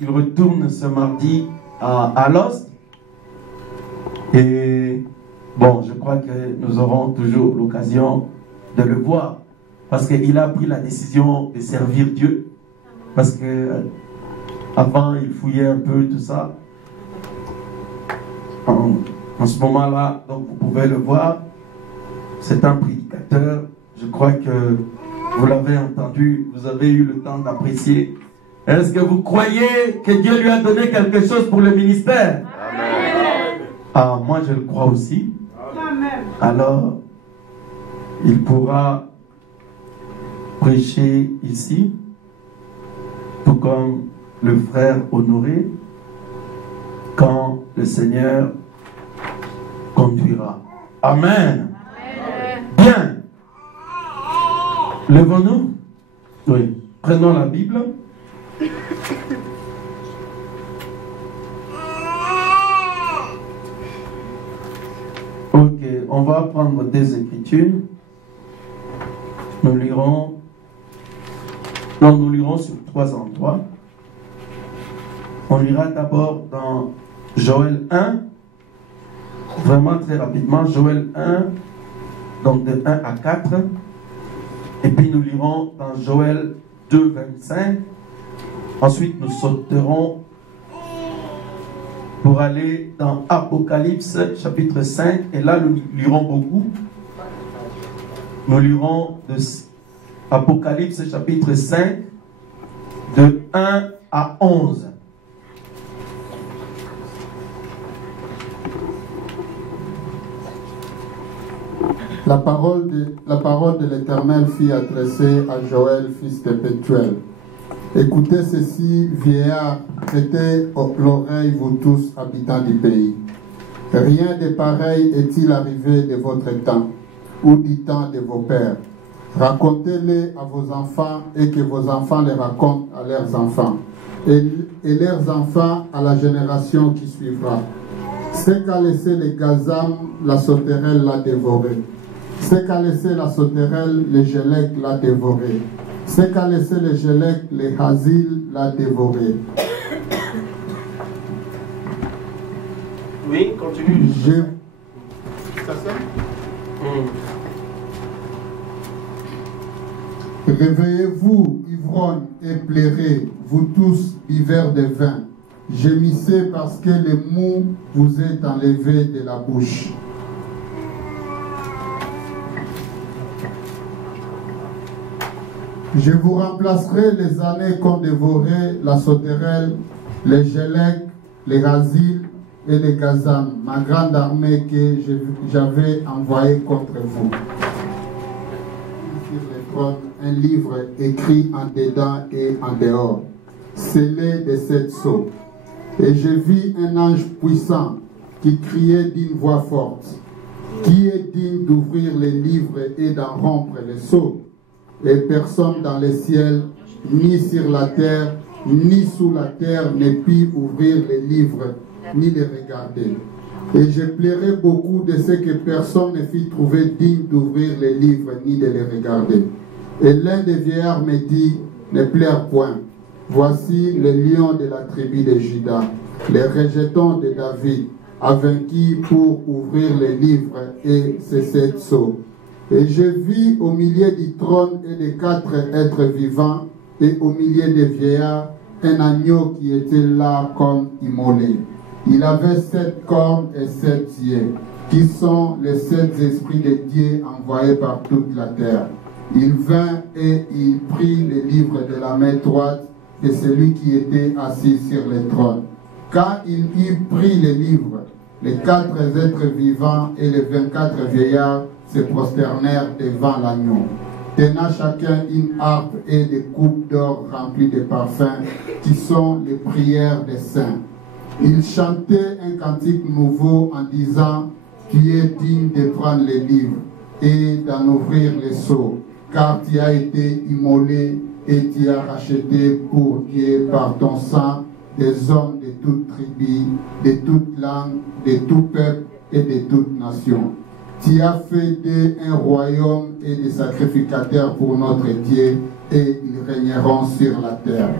il retourne ce mardi à Alost. Et bon, je crois que nous aurons toujours l'occasion de le voir. Parce qu'il a pris la décision de servir Dieu. Parce que avant, il fouillait un peu tout ça. En ce moment-là, donc vous pouvez le voir. C'est un prédicateur. Je crois que vous l'avez entendu, vous avez eu le temps d'apprécier. Est-ce que vous croyez que Dieu lui a donné quelque chose pour le ministère? Amen. Ah, moi je le crois aussi. Amen. Alors, il pourra prêcher ici, tout comme le frère Honoré, quand le Seigneur conduira. Amen. Bien. Levons-nous. Oui. Prenons la Bible. Ok, on va prendre des Écritures. Nous lirons sur 3 endroits. On lira d'abord dans Joël 1, vraiment très rapidement, Joël 1, donc de 1 à 4. Et puis nous lirons dans Joël 2, 25. Ensuite, nous sauterons pour aller dans Apocalypse chapitre 5. Et là, nous lirons beaucoup. Nous lirons de Apocalypse chapitre 5, de 1 à 11. La parole de l'Éternel fut adressée à Joël, fils de Pétuel. Écoutez ceci, vieillards, prêtez l'oreille, vous tous, habitants du pays. Rien de pareil est-il arrivé de votre temps, ou du temps de vos pères. Racontez-les à vos enfants, et que vos enfants les racontent à leurs enfants, et leurs enfants à la génération qui suivra. Ce qu'a laissé les Gazam, la sauterelle l'a dévoré. Ce qu'a laissé la sauterelle, le Gélec l'a dévoré. Ce qu'a laissé le Gélec, le Hazil l'a dévoré. Oui, continue. Ça Réveillez-vous, ivrognes, et pleurez, vous tous, buveurs de vin. Gémissez parce que le mou vous est enlevé de la bouche. Je vous remplacerai les années qu'ont dévoré la sauterelle, les Gélec, les Hazil et les Gazam, ma grande armée que j'avais envoyée contre vous. Sur le trône, un livre écrit en dedans et en dehors, scellé de 7 sceaux. Et je vis un ange puissant qui criait d'une voix forte, qui est digne d'ouvrir les livres et d'en rompre les sceaux. Et personne dans le ciel, ni sur la terre, ni sous la terre ne put ouvrir les livres, ni les regarder. Et je pleurais beaucoup de ce que personne ne fut trouvé digne d'ouvrir les livres, ni de les regarder. Et l'un des vieillards me dit, ne pleure point. Voici le lion de la tribu de Juda, le rejeton de David, a vaincu pour ouvrir les livres et ses 7 sceaux. Et je vis au milieu du trône et des 4 êtres vivants, et au milieu des vieillards, un agneau qui était là comme immolé. Il avait 7 cornes et 7 yeux, qui sont les 7 esprits de Dieu envoyés par toute la terre. Il vint et il prit le livre de la main droite de celui qui était assis sur le trône. Quand il eut pris le livre, les 4 êtres vivants et les 24 vieillards se prosternèrent devant l'agneau, tenant chacun une harpe et des coupes d'or remplies de parfums, qui sont les prières des saints. Ils chantaient un cantique nouveau en disant, « Tu es digne de prendre les livres et d'en ouvrir les sceaux, car tu as été immolé et tu as racheté pour Dieu par ton sang des hommes de toute tribu, de toute langue, de tout peuple et de toute nation. Tu as fait d'eux un royaume et des sacrificateurs pour notre Dieu, et ils régneront sur la terre.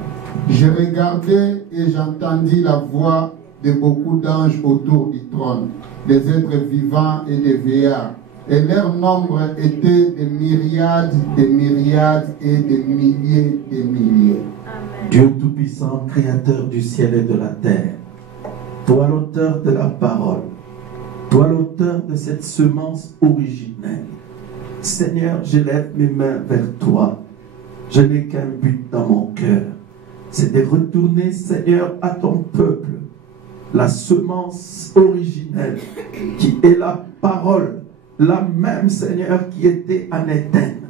Je regardais et j'entendis la voix de beaucoup d'anges autour du trône, des êtres vivants et des vieillards. Et leur nombre était des myriades et des milliers de milliers. Dieu Tout-Puissant, Créateur du ciel et de la terre, toi l'auteur de la parole, toi l'auteur de cette semence originelle, Seigneur, je lève mes mains vers toi. Je n'ai qu'un but dans mon cœur, c'est de retourner, Seigneur, à ton peuple, la semence originelle qui est la parole, la même, Seigneur, qui était en Éden,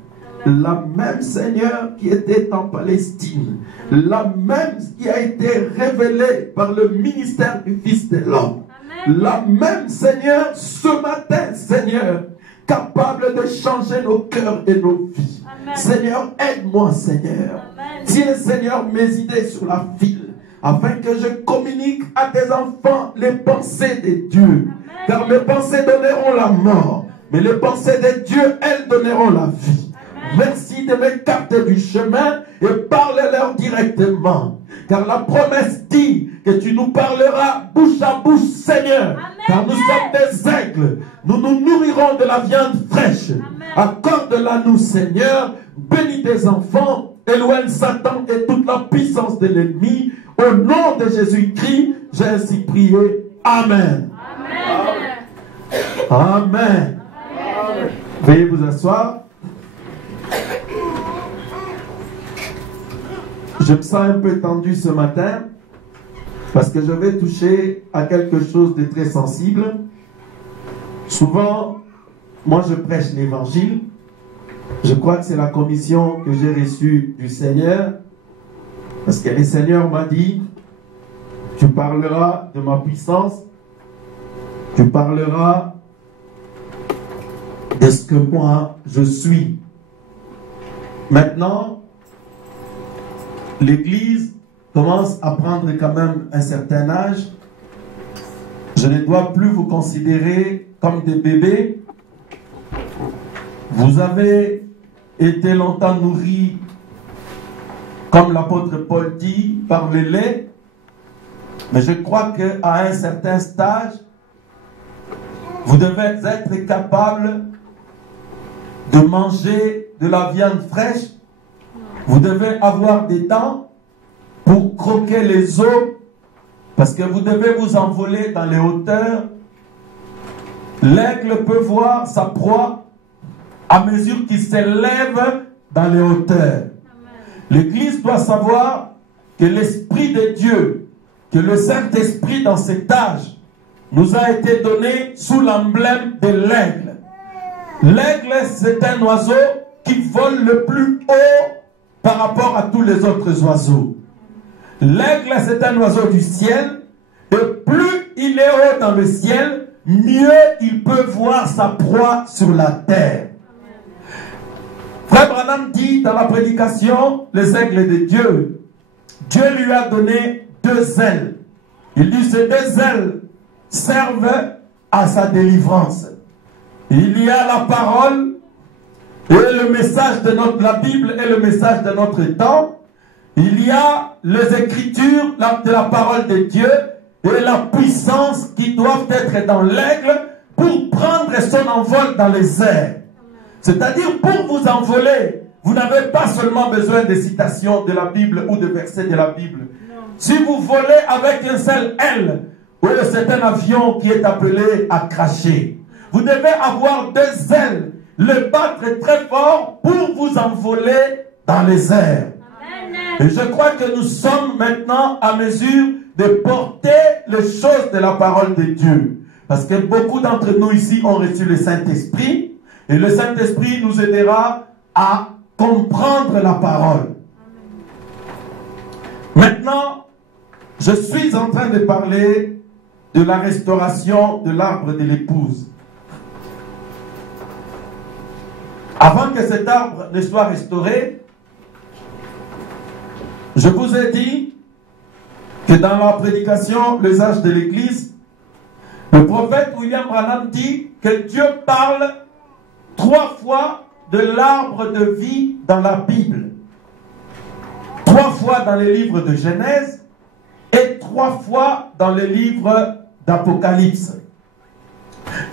la même, Seigneur, qui était en Palestine, la même qui a été révélée par le ministère du Fils de l'homme, la même, Seigneur, ce matin, Seigneur, capable de changer nos cœurs et nos vies. Amen. Seigneur, aide-moi, Seigneur. Amen. Tiens, Seigneur, mes idées sur la file, afin que je communique à tes enfants les pensées de Dieu. Amen. Car mes pensées donneront la mort, mais les pensées de Dieu, elles donneront la vie. Amen. Merci de m'écarter du chemin et parle-leur directement. Car la promesse dit que tu nous parleras bouche à bouche, Seigneur. Amen. Car nous sommes des aigles. Nous nous nourrirons de la viande fraîche. Accorde-la nous, Seigneur. Bénis tes enfants. Éloigne Satan et toute la puissance de l'ennemi. Au nom de Jésus-Christ, j'ai ainsi prié. Amen. Amen. Amen. Amen. Veuillez vous asseoir. Je me sens un peu tendu ce matin parce que je vais toucher à quelque chose de très sensible. Souvent, moi je prêche l'évangile. Je crois que c'est la commission que j'ai reçue du Seigneur, parce que le Seigneur m'a dit, tu parleras de ma puissance, tu parleras de ce que moi je suis. Maintenant, l'Église commence à prendre quand même un certain âge. Je ne dois plus vous considérer comme des bébés. Vous avez été longtemps nourris, comme l'apôtre Paul dit, par le lait. Mais je crois qu'à un certain stage, vous devez être capable de manger de la viande fraîche. Vous devez avoir des dents pour croquer les os, parce que vous devez vous envoler dans les hauteurs. L'aigle peut voir sa proie à mesure qu'il s'élève dans les hauteurs. L'Église doit savoir que l'Esprit de Dieu, que le Saint-Esprit dans cet âge, nous a été donné sous l'emblème de l'aigle. L'aigle, c'est un oiseau qui vole le plus haut par rapport à tous les autres oiseaux. L'aigle, c'est un oiseau du ciel, et plus il est haut dans le ciel, mieux il peut voir sa proie sur la terre. Frère Branham dit dans la prédication, les aigles de Dieu, Dieu lui a donné 2 ailes. Il dit, ces 2 ailes servent à sa délivrance. Il y a la parole et le message de la Bible est le message de notre temps. Il y a les écritures de la parole de Dieu et la puissance qui doivent être dans l'aigle pour prendre son envol dans les airs. C'est-à-dire, pour vous envoler, vous n'avez pas seulement besoin de citations de la Bible ou de versets de la Bible. Non. Si vous volez avec une seule aile, c'est un avion qui est appelé à cracher. Vous devez avoir 2 ailes, le battre très fort pour vous envoler dans les airs. Amen. Et je crois que nous sommes maintenant à mesure de porter les choses de la parole de Dieu. Parce que beaucoup d'entre nous ici ont reçu le Saint-Esprit. Et le Saint-Esprit nous aidera à comprendre la parole. Maintenant, je suis en train de parler de la restauration de l'arbre de l'épouse. Avant que cet arbre ne soit restauré, je vous ai dit que dans la prédication, les âges de l'Église, le prophète William Branham dit que Dieu parle 3 fois de l'arbre de vie dans la Bible. 3 fois dans le livre de Genèse et 3 fois dans le livre d'Apocalypse.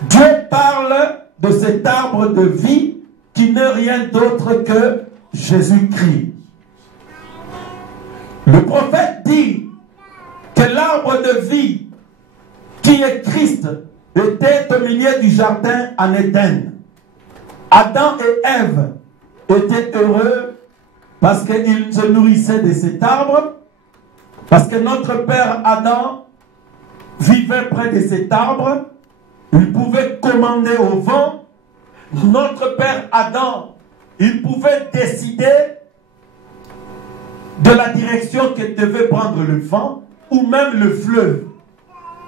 Dieu parle de cet arbre de vie qui n'est rien d'autre que Jésus-Christ. Le prophète dit que l'arbre de vie qui est Christ était au milieu du jardin en Éden. Adam et Ève étaient heureux parce qu'ils se nourrissaient de cet arbre, parce que notre père Adam vivait près de cet arbre, il pouvait commander au vent. Notre père Adam, il pouvait décider de la direction que devait prendre le vent ou même le fleuve.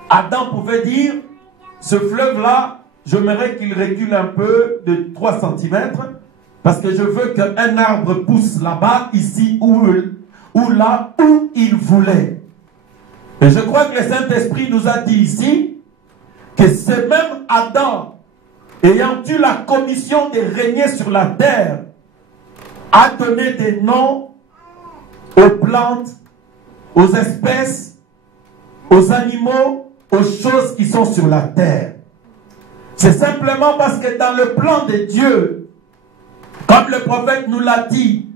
Adam pouvait dire, ce fleuve-là, j'aimerais qu'il recule un peu de 3 cm parce que je veux qu'un arbre pousse là-bas, ici ou là où il voulait. Et je crois que le Saint-Esprit nous a dit ici que c'est même Adam, ayant eu la commission de régner sur la terre, a donné des noms aux plantes, aux espèces, aux animaux, aux choses qui sont sur la terre. C'est simplement parce que dans le plan de Dieu, comme le prophète nous l'a dit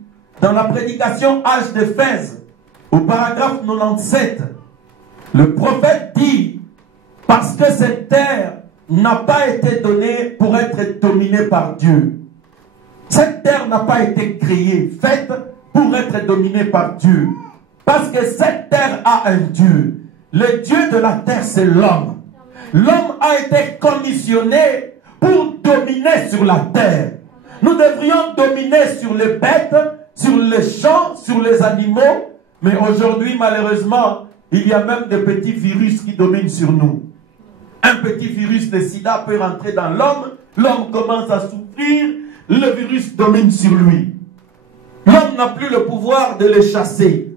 dans la prédication Âge d'Éphèse, au paragraphe 97, le prophète dit, parce que cette terre n'a pas été donnée pour être dominée par Dieu. Cette terre n'a pas été créée, faite pour être dominée par Dieu. Parce que cette terre a un Dieu. Le Dieu de la terre, c'est l'homme. L'homme a été commissionné pour dominer sur la terre. Nous devrions dominer sur les bêtes, sur les champs, sur les animaux. Mais aujourd'hui, malheureusement, il y a même des petits virus qui dominent sur nous. Un petit virus de sida peut rentrer dans l'homme. L'homme commence à souffrir. Le virus domine sur lui. L'homme n'a plus le pouvoir de le chasser.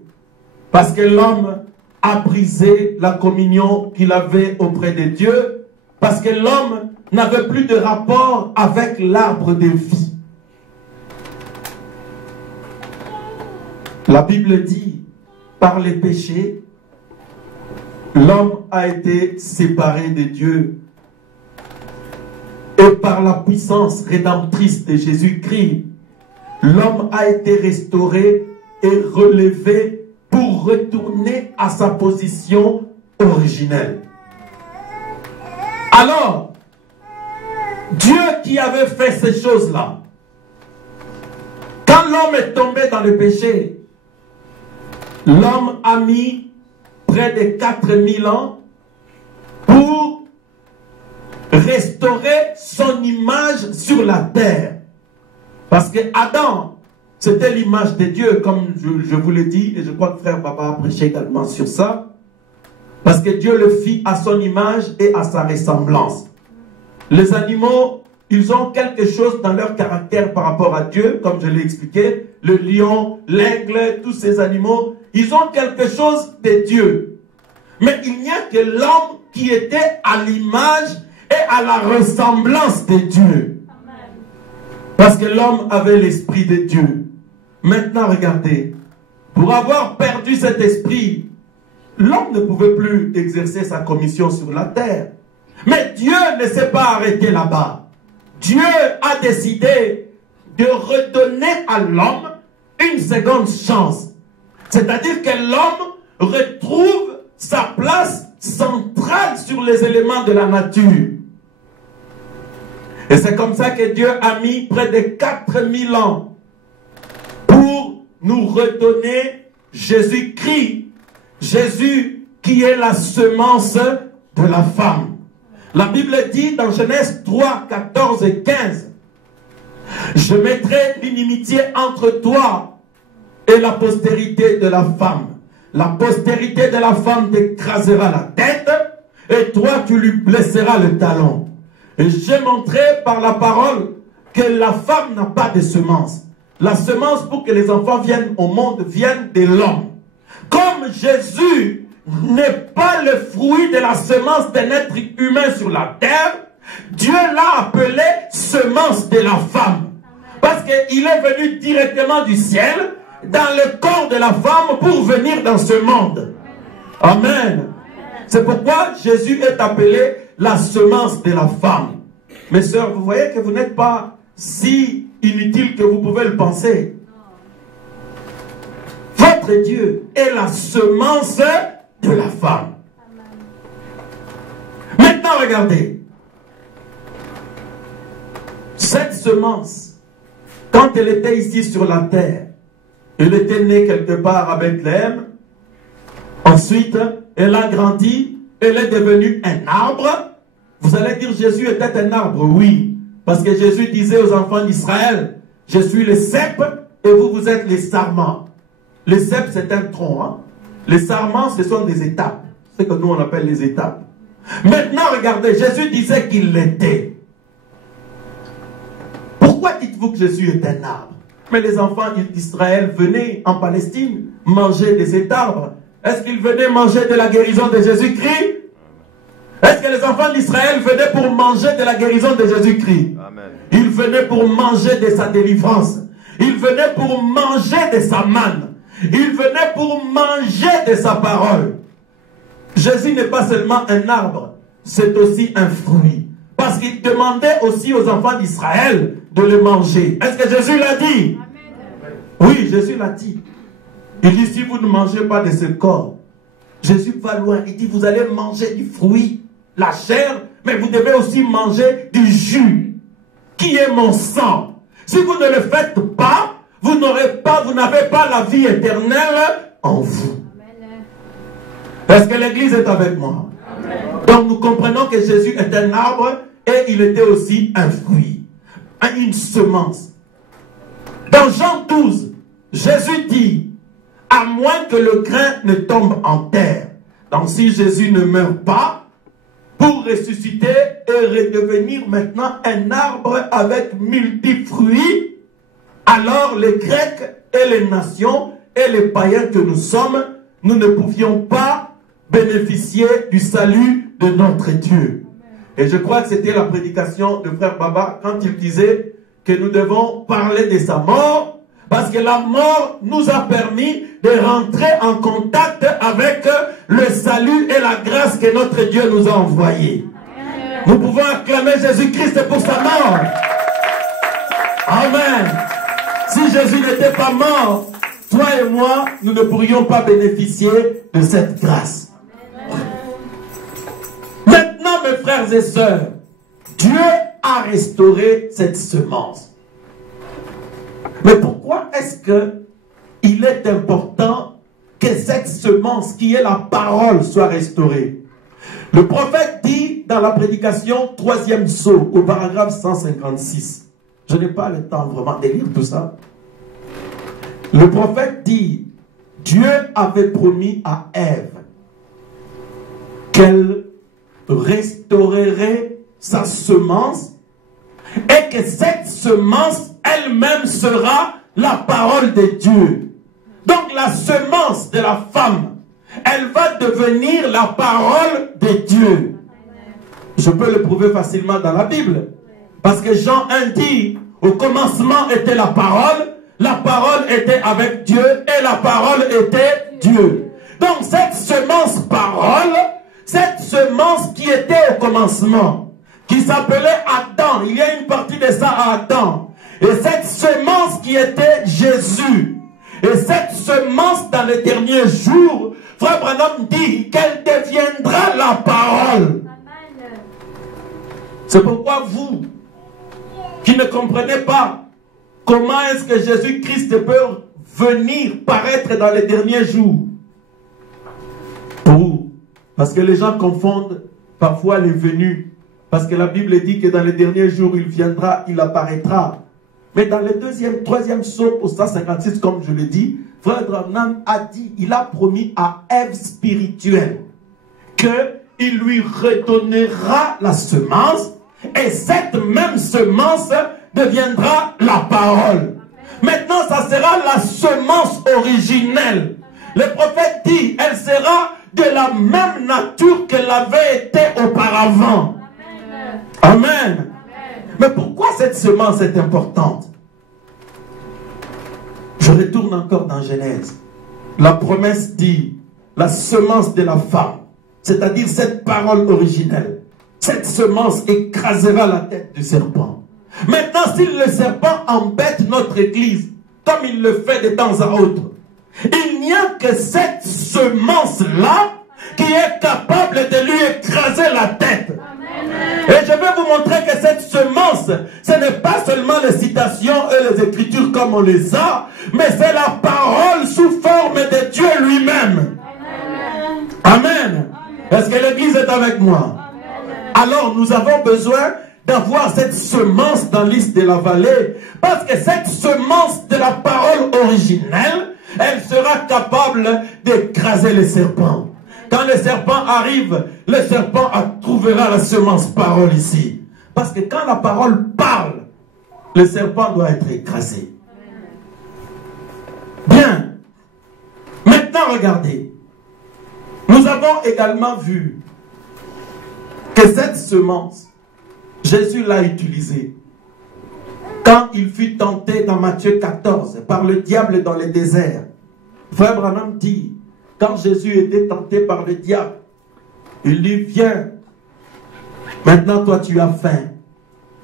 Parce que l'homme a brisé la communion qu'il avait auprès de Dieu. Parce que l'homme n'avait plus de rapport avec l'arbre de vie. La Bible dit, par les péchés, l'homme a été séparé de Dieu. Et par la puissance rédemptrice de Jésus-Christ, l'homme a été restauré et relevé pour retourner à sa position originelle. Alors, Dieu qui avait fait ces choses-là, quand l'homme est tombé dans le péché, l'homme a mis près de 4000 ans pour restaurer son image sur la terre. Parce que Adam, c'était l'image de Dieu, comme je vous l'ai dit, et je crois que frère Papa a prêché également sur ça. Parce que Dieu le fit à son image et à sa ressemblance. Les animaux, ils ont quelque chose dans leur caractère par rapport à Dieu, comme je l'ai expliqué. Le lion, l'aigle, tous ces animaux, ils ont quelque chose de Dieu. Mais il n'y a que l'homme qui était à l'image et à la ressemblance de Dieu. Parce que l'homme avait l'esprit de Dieu. Maintenant, regardez. Pour avoir perdu cet esprit, l'homme ne pouvait plus exercer sa commission sur la terre. Mais Dieu ne s'est pas arrêté là-bas. Dieu a décidé de redonner à l'homme une seconde chance. C'est-à-dire que l'homme retrouve sa place centrale sur les éléments de la nature. Et c'est comme ça que Dieu a mis près de 4000 ans pour nous redonner Jésus-Christ. Jésus qui est la semence de la femme. La Bible dit dans Genèse 3, 14 et 15, « Je mettrai l'inimitié entre toi et la postérité de la femme. La postérité de la femme t'écrasera la tête et toi tu lui blesseras le talon. Et j'ai montré par la parole que la femme n'a pas de semence. La semence pour que les enfants viennent au monde viennent de l'homme. Comme Jésus n'est pas le fruit de la semence d'un être humain sur la terre, Dieu l'a appelé semence de la femme. Parce qu'il est venu directement du ciel, dans le corps de la femme pour venir dans ce monde. Amen. C'est pourquoi Jésus est appelé la semence de la femme. Mes sœurs, vous voyez que vous n'êtes pas si inutile que vous pouvez le penser. Votre Dieu est la semence de la femme. Maintenant, regardez. Cette semence, quand elle était ici sur la terre, elle était née quelque part à Bethléem. Ensuite, elle a grandi, elle est devenue un arbre. Vous allez dire, Jésus était un arbre. Oui, parce que Jésus disait aux enfants d'Israël, je suis le cep et vous, vous êtes les sarments. Le cep, c'est un tronc. Hein? Les sarments, ce sont des étapes. C'est ce que nous, on appelle les étapes. Maintenant, regardez, Jésus disait qu'il l'était. Pourquoi dites-vous que Jésus est un arbre? Mais les enfants d'Israël venaient en Palestine manger de cet arbre. Est-ce qu'ils venaient manger de la guérison de Jésus-Christ? Est-ce que les enfants d'Israël venaient pour manger de la guérison de Jésus-Christ? Ils venaient pour manger de sa délivrance. Ils venaient pour manger de sa manne. Ils venaient pour manger de sa parole. Jésus n'est pas seulement un arbre, c'est aussi un fruit. Parce qu'il demandait aussi aux enfants d'Israël de le manger. Est-ce que Jésus l'a dit? Oui, Jésus l'a dit. Il dit, si vous ne mangez pas de ce corps, Jésus va loin. Il dit, vous allez manger du fruit, la chair, mais vous devez aussi manger du jus, qui est mon sang. Si vous ne le faites pas, vous n'avez pas la vie éternelle en vous. Est-ce que l'Église est avec moi? Donc nous comprenons que Jésus est un arbre et il était aussi un fruit, une semence. Dans Jean 12, Jésus dit, à moins que le grain ne tombe en terre. Donc si Jésus ne meurt pas, pour ressusciter et redevenir maintenant un arbre avec multiples fruits, alors les Grecs et les nations et les païens que nous sommes, nous ne pouvions pas bénéficier du salut de notre Dieu. Et je crois que c'était la prédication de frère Baba quand il disait que nous devons parler de sa mort, parce que la mort nous a permis de rentrer en contact avec le salut et la grâce que notre Dieu nous a envoyé. Nous pouvons acclamer Jésus-Christ pour sa mort. Amen. Si Jésus n'était pas mort, toi et moi, nous ne pourrions pas bénéficier de cette grâce. Maintenant, mes frères et sœurs, Dieu a restauré cette semence. Mais pourquoi est-ce qu'il est important que cette semence qui est la parole soit restaurée? Le prophète dit dans la prédication 3e sceau au paragraphe 156. Je n'ai pas le temps vraiment de lire tout ça. Le prophète dit, Dieu avait promis à Ève qu'elle restaurerait sa semence et que cette semence elle-même sera la parole de Dieu. Donc la semence de la femme, elle va devenir la parole de Dieu. Je peux le prouver facilement dans la Bible. Parce que Jean 1 dit, au commencement était la parole était avec Dieu et la parole était Dieu. Donc cette semence parole, cette semence qui était au commencement, qui s'appelait Adam, il y a une partie de ça à Adam, et cette semence qui était Jésus, et cette semence dans les derniers jours, Frère Branham dit qu'elle deviendra la parole. C'est pourquoi vous, qui ne comprenez pas comment est-ce que Jésus-Christ peut venir paraître dans les derniers jours, parce que les gens confondent parfois les venues, parce que la Bible dit que dans les derniers jours, il viendra, il apparaîtra. Mais dans le 3e sceau au 156, comme je l'ai dit, Frère Branham a dit, il a promis à Ève spirituelle qu'il lui redonnera la semence, et cette même semence deviendra la parole. Maintenant, ça sera la semence originelle. Le prophète dit, elle sera de la même nature qu'elle avait été auparavant. Amen. Amen. Mais pourquoi cette semence est importante? Je retourne encore dans Genèse. La promesse dit, la semence de la femme, c'est-à-dire cette parole originelle, cette semence écrasera la tête du serpent. Maintenant, si le serpent embête notre église, comme il le fait de temps à autre, il n'y a que cette semence-là qui est capable de lui écraser la tête. Et je vais vous montrer que cette semence, ce n'est pas seulement les citations et les écritures comme on les a, mais c'est la parole sous forme de Dieu lui-même. Amen. Est-ce que l'église est avec moi? Alors nous avons besoin d'avoir cette semence dans l'Île de la vallée, parce que cette semence de la parole originelle, elle sera capable d'écraser les serpents. Quand le serpent arrive, le serpent trouvera la semence parole ici. Parce que quand la parole parle, le serpent doit être écrasé. Bien. Maintenant, regardez. Nous avons également vu que cette semence, Jésus l'a utilisée quand il fut tenté dans Matthieu 14 par le diable dans le désert. Frère Branham dit, quand Jésus était tenté par le diable, il dit, viens, maintenant toi tu as faim,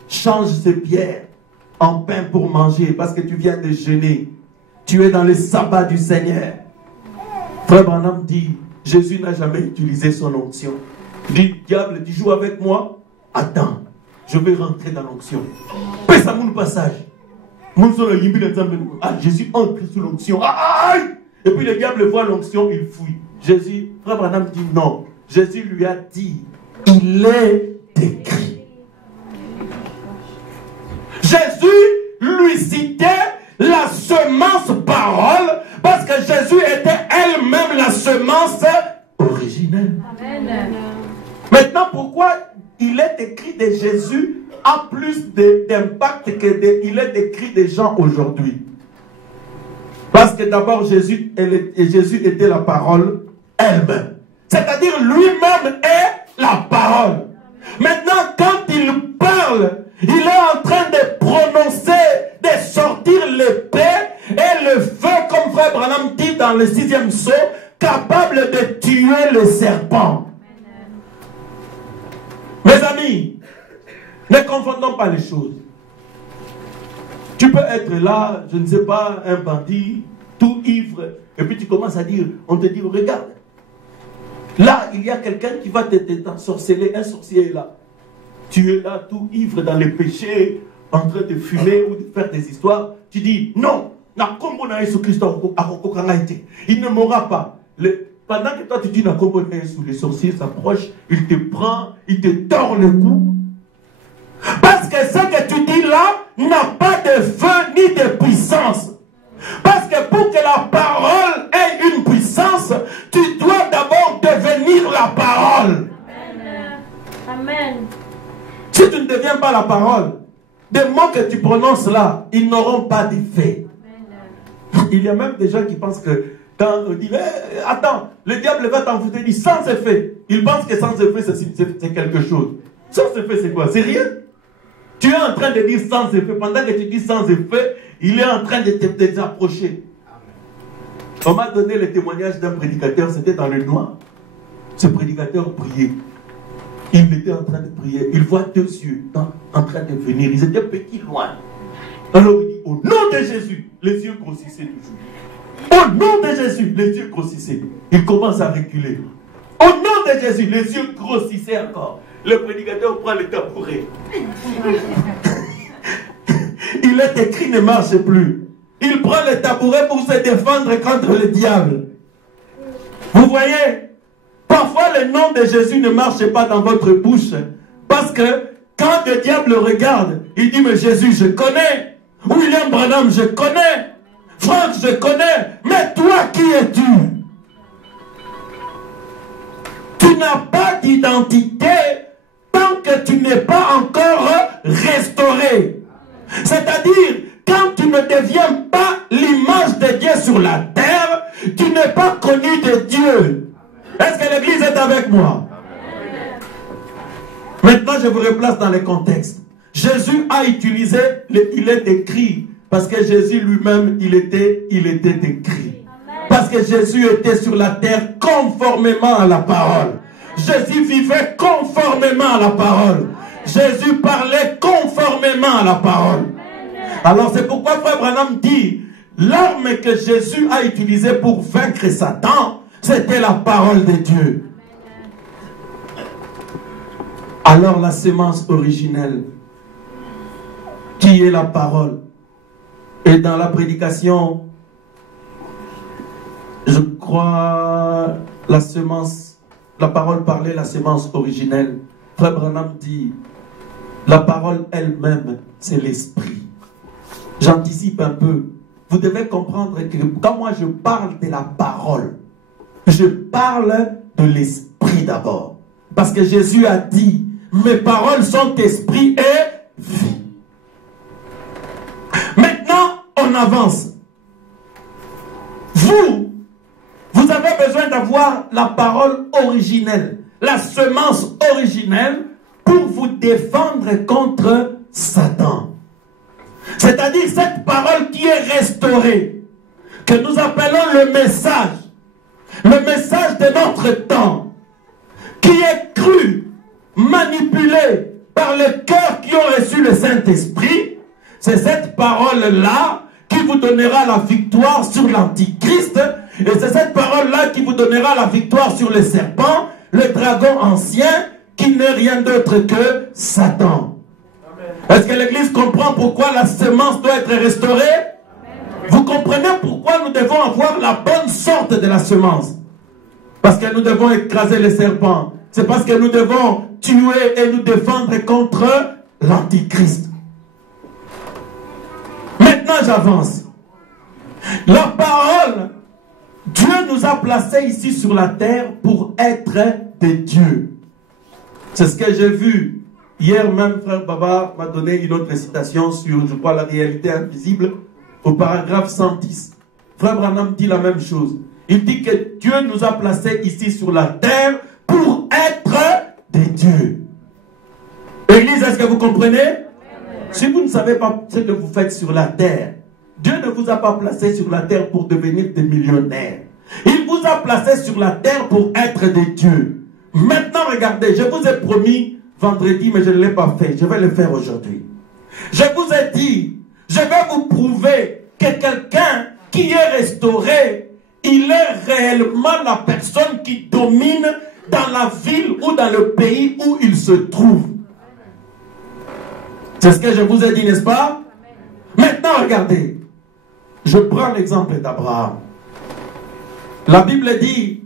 change ces pierres en pain pour manger, parce que tu viens de jeûner, tu es dans le sabbat du Seigneur. Frère Branham dit, Jésus n'a jamais utilisé son onction. Il dit, diable, tu joues avec moi? Attends, je vais rentrer dans l'onction. Pèse à mon passage. Jésus entre sous l'onction. Aïe! Et puis le diable voit l'onction, il fuit. Jésus, frère Branham dit non. Jésus lui a dit, il est écrit. Jésus lui citait la semence parole parce que Jésus était elle-même la semence originelle. Amen. Maintenant, pourquoi il est écrit de Jésus a plus d'impact que il est écrit des gens aujourd'hui? Parce que d'abord, Jésus était la parole elle-même. C'est-à-dire, lui-même est la parole. Maintenant, quand il parle, il est en train de prononcer, de sortir l'épée et le feu, comme frère Branham dit dans le 6e sceau, capable de tuer le serpent. Mes amis, ne confondons pas les choses. Tu peux être là, je ne sais pas, un bandit, tout ivre, et puis tu commences à dire, on te dit, regarde, là, il y a quelqu'un qui va t'ensorceler, un sorcier est là. Tu es là, tout ivre dans les péchés, en train de fumer ou de faire des histoires. Tu dis, non, il ne mourra pas. Pendant que toi tu dis, les sorciers s'approchent, il te prend, il te tord le cou. Parce que ce que tu dis là n'a pas de feu ni de puissance. Parce que pour que la parole ait une puissance, tu dois d'abord devenir la parole. Amen. Si tu ne deviens pas la parole, des mots que tu prononces là, ils n'auront pas d'effet. Il y a même des gens qui pensent que quand on dit, attends, le diable va t'envoûter, il dit sans effet. Il pense que sans effet, c'est quelque chose. Sans effet, c'est quoi? C'est rien. Tu es en train de dire sans effet. Pendant que tu dis sans effet, il est en train de te approcher. On m'a donné le témoignage d'un prédicateur, c'était dans le noir. Ce prédicateur priait. Il était en train de prier. Il voit 2 yeux en train de venir. Ils étaient petits, loin. Alors il dit, au nom de Jésus, les yeux grossissaient toujours. Au nom de Jésus, les yeux grossissaient. Il commence à reculer. Au nom de Jésus, les yeux grossissaient encore. Le prédicateur prend le tabouret. Il est écrit, ne marche plus. Il prend le tabouret pour se défendre contre le diable. Vous voyez, parfois le nom de Jésus ne marche pas dans votre bouche. Parce que quand le diable regarde, il dit, mais Jésus, je connais. William Branham, je connais. Franck, je connais. Mais toi, qui es-tu? Tu n'as pas d'identité tant que tu n'es pas encore restauré. C'est-à-dire, quand tu ne deviens pas l'image de Dieu sur la terre, tu n'es pas connu de Dieu. Est-ce que l'église est avec moi? Maintenant, je vous replace dans le contexte. Jésus a utilisé, il est écrit, Parce que Jésus lui-même, il était écrit. Parce que Jésus était sur la terre conformément à la parole. Jésus vivait conformément à la parole. Jésus parlait conformément à la parole. Alors c'est pourquoi Frère Branham dit, l'arme que Jésus a utilisée pour vaincre Satan, c'était la parole de Dieu. Alors la sémence originelle, qui est la parole, et dans la prédication, je crois, la parole parlait, la sémence originelle. Frère Branham dit, la parole elle-même, c'est l'esprit. J'anticipe un peu. Vous devez comprendre que quand moi je parle de la parole, je parle de l'esprit d'abord. Parce que Jésus a dit, mes paroles sont esprit et vie. Maintenant, on avance. Vous avez besoin d'avoir la parole originelle, la semence originelle pour vous défendre contre Satan. C'est-à-dire cette parole qui est restaurée, que nous appelons le message de notre temps, qui est cru, manipulé par les cœurs qui ont reçu le Saint-Esprit. C'est cette parole-là qui vous donnera la victoire sur l'Antichrist, et c'est cette parole-là qui vous donnera la victoire sur le serpent, le dragon ancien, qui n'est rien d'autre que Satan. Est-ce que l'Église comprend pourquoi la semence doit être restaurée? Vous comprenez pourquoi nous devons avoir la bonne sorte de la semence? Parce que nous devons écraser les serpents. C'est parce que nous devons tuer et nous défendre contre l'Antichrist. Maintenant, j'avance. La parole, Dieu nous a placés ici sur la terre pour être des dieux. C'est ce que j'ai vu. Hier même, Frère Baba m'a donné une autre citation sur, je crois, la réalité invisible, au paragraphe 110. Frère Branham dit la même chose. Il dit que Dieu nous a placés ici sur la terre pour être des dieux. Église, est-ce que vous comprenez? Si vous ne savez pas ce que vous faites sur la terre, Dieu ne vous a pas placé sur la terre pour devenir des millionnaires. Il vous a placé sur la terre pour être des dieux. Maintenant, regardez, je vous ai promis vendredi, mais je ne l'ai pas fait. Je vais le faire aujourd'hui. Je vous ai dit, je vais vous prouver que quelqu'un qui est restauré, il est réellement la personne qui domine dans la ville ou dans le pays où il se trouve. C'est ce que je vous ai dit, n'est-ce pas? Maintenant, regardez. Je prends l'exemple d'Abraham. La Bible dit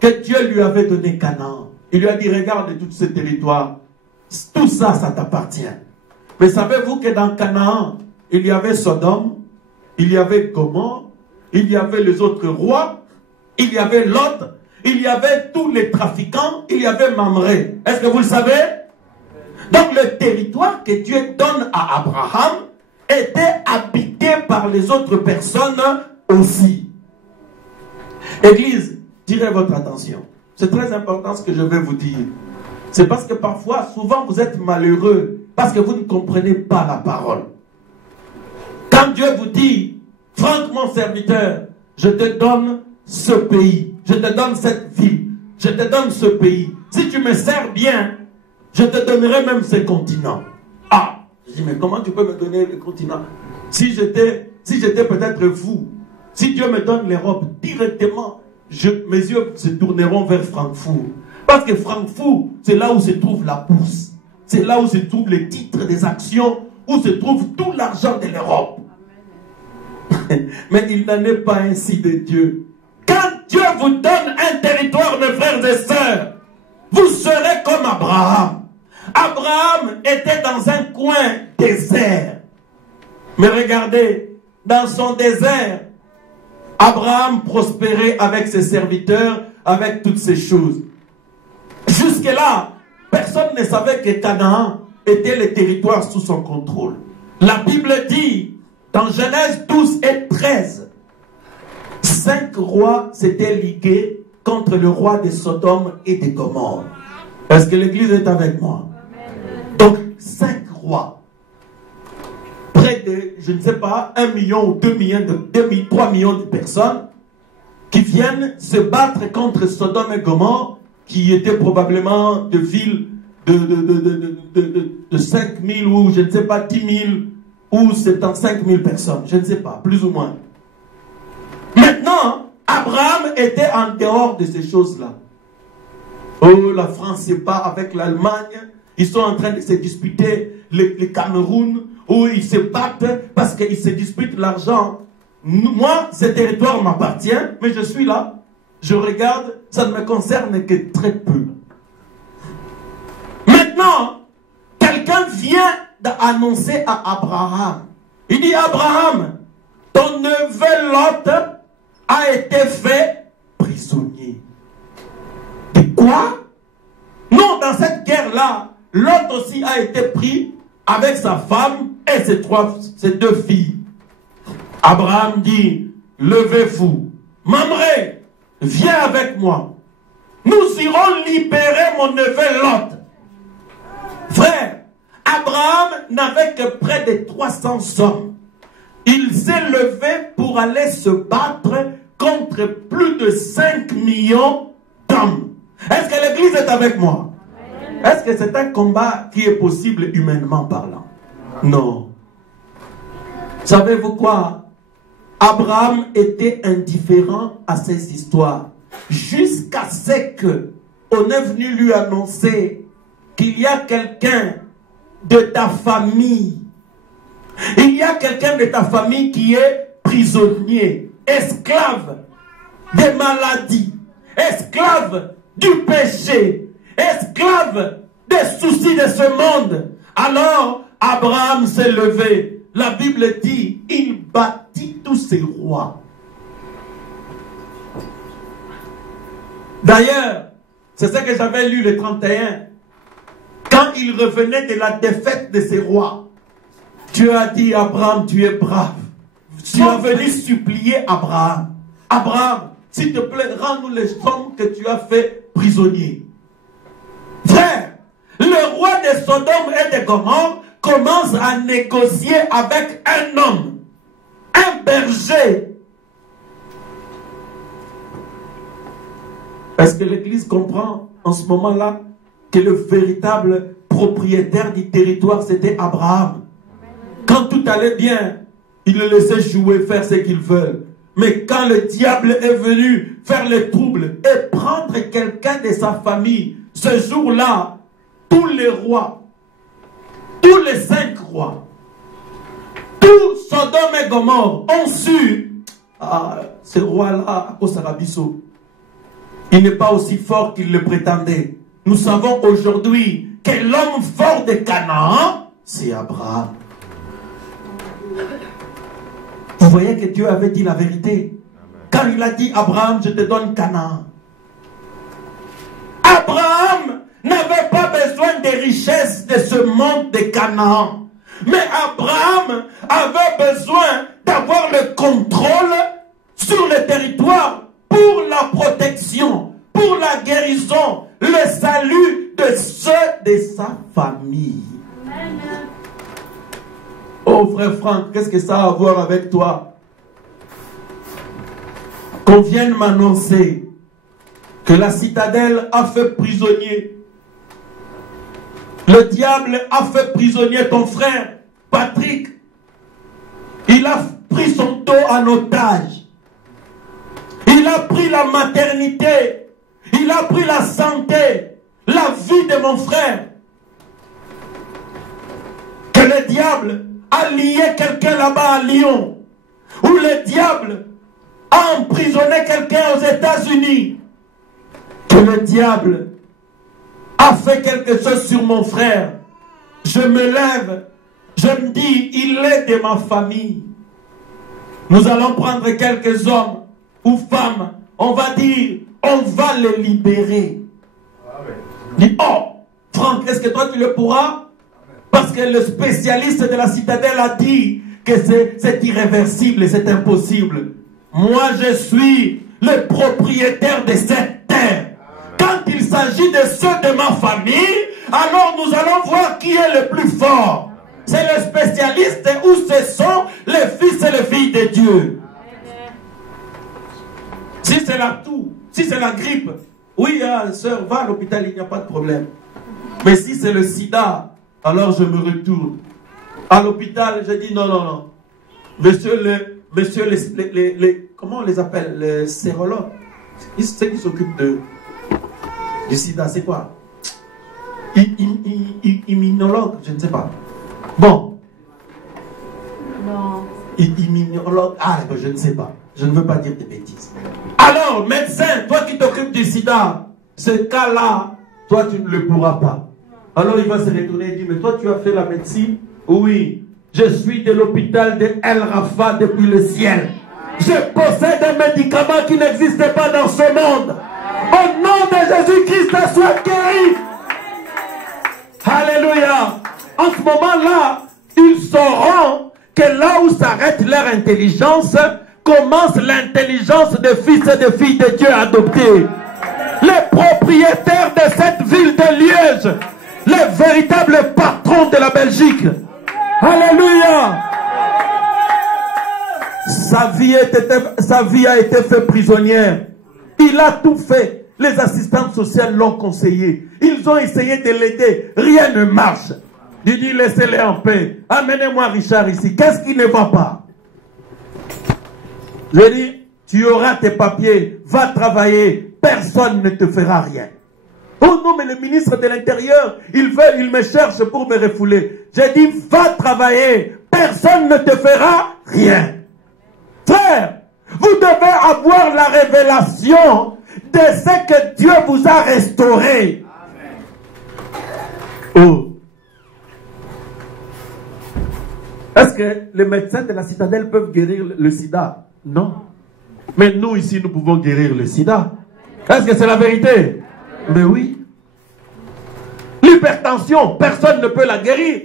que Dieu lui avait donné Canaan. Il lui a dit, regarde tout ce territoire. Tout ça, ça t'appartient. Mais savez-vous que dans Canaan, il y avait Sodome, il y avait Gomorrhe, il y avait les autres rois, il y avait Lot, il y avait tous les trafiquants, il y avait Mamré. Est-ce que vous le savez? Donc le territoire que Dieu donne à Abraham était habité par les autres personnes aussi. Église, tirez votre attention. C'est très important ce que je vais vous dire. C'est parce que parfois, souvent vous êtes malheureux parce que vous ne comprenez pas la parole. Quand Dieu vous dit, Franck mon serviteur, je te donne ce pays, je te donne cette ville, je te donne ce pays. Si tu me sers bien, je te donnerai même ces continents. Ah, je dis, mais comment tu peux me donner les continents? Si j'étais peut-être vous, si Dieu me donne l'Europe directement, mes yeux se tourneront vers Francfort. Parce que Francfort, c'est là où se trouve la bourse. C'est là où se trouvent les titres des actions, où se trouve tout l'argent de l'Europe. Mais il n'en est pas ainsi de Dieu. Quand Dieu vous donne un territoire, mes frères et sœurs, vous serez comme Abraham. Abraham était dans un coin désert. Mais regardez, dans son désert, Abraham prospérait avec ses serviteurs, avec toutes ces choses. Jusque-là, personne ne savait que Canaan était le territoire sous son contrôle. La Bible dit, dans Genèse 12 et 13, 5 rois s'étaient ligués contre le roi de Sodome et de Gomorrhe. Est-ce que l'église est avec moi? Donc, 5 rois. Près de, je ne sais pas, 1 million ou 2 millions, 3 millions de personnes qui viennent se battre contre Sodome et Gomorrhe, qui étaient probablement de villes de 5 000 ou je ne sais pas 10 000 ou 75 000 personnes, je ne sais pas, plus ou moins. Maintenant, Abraham était en dehors de ces choses-là. Oh, la France se bat avec l'Allemagne, ils sont en train de se disputer le Cameroun, où ils se battent parce qu'ils se disputent l'argent. Moi, ce territoire m'appartient, mais je suis là, je regarde, ça ne me concerne que très peu. Maintenant, quelqu'un vient d'annoncer à Abraham. Il dit, Abraham, ton neveu Lot a été fait prisonnier. De quoi? Non, dans cette guerre-là, Lot aussi a été pris avec sa femme et ses 2 filles. Abraham dit, levez-vous, Mamré, viens avec moi. Nous irons libérer mon neveu Lot. Frère, Abraham n'avait que près de 300 hommes. Il s'est levé pour aller se battre contre plus de 5 millions d'hommes. Est-ce que l'Église est avec moi? Est-ce que c'est un combat qui est possible humainement parlant? Non. Savez-vous quoi? Abraham était indifférent à ces histoires jusqu'à ce qu'on est venu lui annoncer qu'il y a quelqu'un de ta famille. Il y a quelqu'un de ta famille qui est prisonnier, esclave des maladies, esclave du péché, esclave des soucis de ce monde. Alors, Abraham s'est levé. La Bible dit, il bâtit tous ses rois. D'ailleurs, c'est ce que j'avais lu le 31. Quand il revenait de la défaite de ses rois, Dieu a dit, Abraham, tu es brave. Tu as venu supplier Abraham. Abraham, s'il te plaît, rends-nous les hommes que tu as fait prisonniers. Frère, le roi de Sodome et de Gomorrhe commence à négocier avec un homme, un berger. Est-ce que l'Église comprend en ce moment-là que le véritable propriétaire du territoire, c'était Abraham? Quand tout allait bien, il le laissait jouer, faire ce qu'il veut. Mais quand le diable est venu faire le trouble et prendre quelqu'un de sa famille, ce jour-là, tous les rois, tous les 5 rois, tous Sodome et Gomorrhe ont su, ce roi-là, à cause d'Arabiso, il n'est pas aussi fort qu'il le prétendait. Nous savons aujourd'hui que l'homme fort de Canaan, c'est Abraham. Vous voyez que Dieu avait dit la vérité. Quand il a dit, Abraham, je te donne Canaan. Abraham n'avait pas besoin des richesses de ce monde de Canaan. Mais Abraham avait besoin d'avoir le contrôle sur le territoire pour la protection, pour la guérison, le salut de ceux de sa famille. Oh frère Franck, qu'est-ce que ça a à voir avec toi? Qu'on vienne m'annoncer que la citadelle a fait prisonnier. Le diable a fait prisonnier ton frère, Patrick. Il a pris son dos en otage. Il a pris la maternité. Il a pris la santé, la vie de mon frère. Que le diable a lié quelqu'un là-bas à Lyon. Ou le diable a emprisonné quelqu'un aux États-Unis. Que le diable a fait quelque chose sur mon frère. Je me lève, je me dis, il est de ma famille. Nous allons prendre quelques hommes ou femmes, on va dire, on va les libérer. Dis, oh, Franck, est-ce que toi tu le pourras? Parce que le spécialiste de la citadelle a dit que c'est irréversible et c'est impossible. Moi, je suis le propriétaire de cette terre. Quand il s'agit de ceux de ma famille, alors nous allons voir qui est le plus fort. c'est le spécialiste où ce sont les fils et les filles de Dieu. Si c'est la toux, si c'est la grippe, oui, sœur, va à l'hôpital, il n'y a pas de problème. Mais si c'est le sida, alors je me retourne. À l'hôpital, je dis non. Monsieur les comment on les appelle? Les sérologues. Ceux qui s'occupent du sida, c'est quoi? Immunologue, je ne sais pas. Bon. Non. Immunologue, je ne sais pas. Je ne veux pas dire des bêtises. Alors, médecin, toi qui t'occupes du sida, ce cas-là, toi tu ne le pourras pas. Alors il va se retourner et dire, mais toi tu as fait la médecine? Oui, je suis de l'hôpital de El Rafa depuis le ciel. Je possède un médicament qui n'existe pas dans ce monde. Au nom de Jésus-Christ, sois guéri. Alléluia. En ce moment-là, ils sauront que là où s'arrête leur intelligence, commence l'intelligence des fils et des filles de Dieu adoptés. Les propriétaires de cette ville de Liège, les véritables patrons de la Belgique. Alléluia. Sa vie a été faite prisonnière. Il a tout fait. Les assistantes sociales l'ont conseillé. Ils ont essayé de l'aider. Rien ne marche. Il dit, laissez-les en paix. Amenez-moi Richard ici. Qu'est-ce qui ne va pas? Je dis, tu auras tes papiers. Va travailler. Personne ne te fera rien. Oh non, mais le ministre de l'Intérieur, il me cherche pour me refouler. J'ai dit, va travailler. Personne ne te fera rien. Frère, vous devez avoir la révélation de ce que Dieu vous a restauré. Oh. Est-ce que les médecins de la citadelle peuvent guérir le sida? Non. Mais nous ici, nous pouvons guérir le sida. Est-ce que c'est la vérité? Mais oui. L'hypertension, personne ne peut la guérir.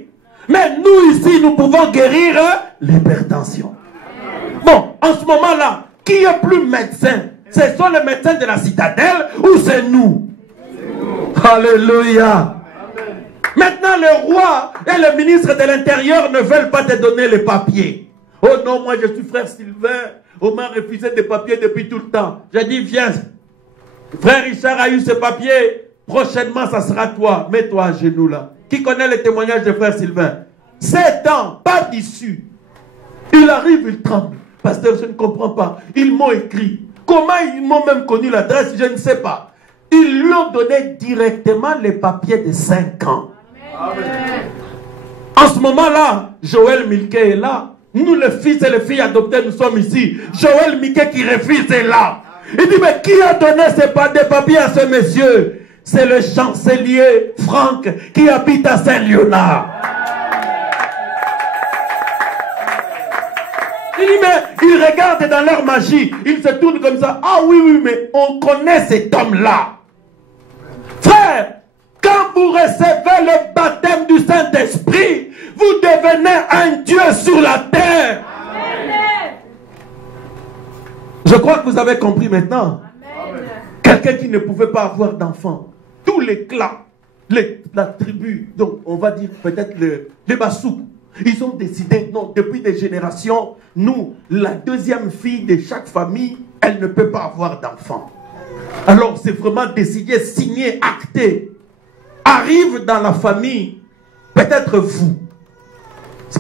Mais nous ici, nous pouvons guérir l'hypertension. Bon, en ce moment-là, qui est plus médecin? Ce sont les médecins de la citadelle ou c'est nous? Alléluia. Maintenant, le roi et le ministre de l'Intérieur ne veulent pas te donner les papiers. Oh non, moi je suis frère Sylvain. On m'a refusé des papiers depuis tout le temps. J'ai dit, viens. Frère Richard a eu ses papiers. Prochainement, ça sera toi. Mets-toi à genoux là. Qui connaît le témoignage de frère Sylvain? 7 ans, pas d'issue. Il arrive, il tremble. Pasteur, je ne comprends pas. Ils m'ont écrit. Comment ils m'ont même connu l'adresse, je ne sais pas. Ils lui ont donné directement les papiers de 5 ans. Amen. En ce moment-là, Joël Milquet est là. Nous, les fils et les filles adoptés, nous sommes ici. Joël Milquet qui refuse est là. Il dit, mais qui a donné des papiers à ce monsieur? C'est le chancelier Franck qui habite à Saint-Léonard. Il dit, mais ils regardent dans leur magie. Ils se tournent comme ça. Ah oui, mais on connaît cet homme-là. Frère, quand vous recevez le baptême du Saint-Esprit, vous devenez un Dieu sur la terre. Amen. Je crois que vous avez compris maintenant. Quelqu'un qui ne pouvait pas avoir d'enfant. Tous les clans, la tribu, donc on va dire peut-être les Bassouk, ils ont décidé, non, depuis des générations, nous, la deuxième fille de chaque famille, elle ne peut pas avoir d'enfant. Alors c'est vraiment décidé, signé, acté. Arrive dans la famille, peut-être vous.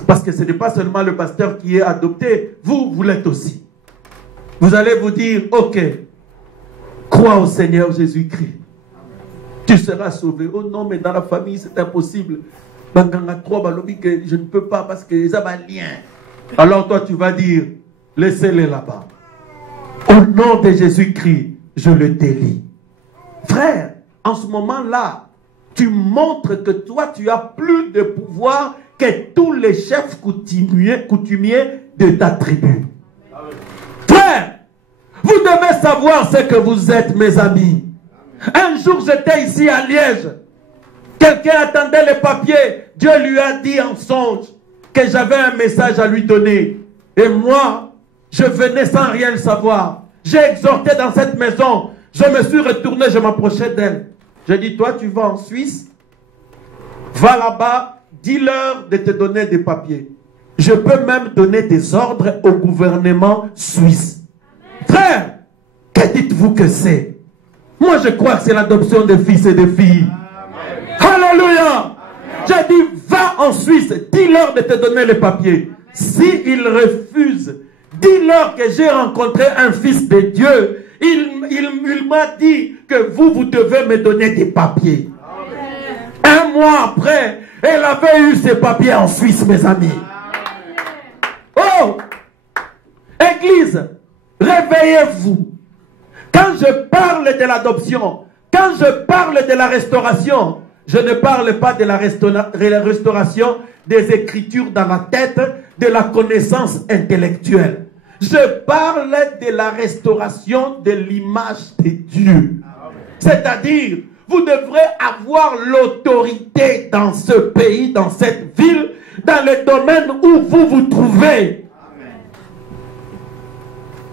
Parce que ce n'est pas seulement le pasteur qui est adopté, vous l'êtes aussi. Vous allez vous dire, ok, crois au Seigneur Jésus-Christ. Tu seras sauvé. Oh non, mais dans la famille, c'est impossible. Je ne peux pas parce que ça va lien. Alors toi, tu vas dire, laissez-les là-bas. Au nom de Jésus-Christ, je le délie. Frère, en ce moment-là, tu montres que toi, tu as plus de pouvoir que tous les chefs coutumiers de ta tribu. Frère, vous devez savoir ce que vous êtes, mes amis. Un jour, j'étais ici à Liège. Quelqu'un attendait les papiers. Dieu lui a dit en songe que j'avais un message à lui donner. Et moi, je venais sans rien le savoir. J'ai exhorté dans cette maison. Je me suis retourné, je m'approchais d'elle. J'ai dit, toi, tu vas en Suisse. Va là-bas, dis-leur de te donner des papiers. Je peux même donner des ordres au gouvernement suisse. Frère, que dites-vous que c'est? Moi, je crois que c'est l'adoption des fils et des filles. Alléluia. J'ai dit, va en Suisse, dis-leur de te donner les papiers. S'ils refusent, dis-leur que j'ai rencontré un fils de Dieu. Il m'a dit que vous devez me donner des papiers. Un mois après, elle avait eu ses papiers en Suisse, mes amis. Oh! Église, réveillez-vous. Quand je parle de l'adoption, quand je parle de la restauration, je ne parle pas de la restauration des écritures dans la tête, de la connaissance intellectuelle. Je parle de la restauration de l'image de Dieu. C'est-à-dire, vous devrez avoir l'autorité dans ce pays, dans cette ville, dans le domaine où vous vous trouvez.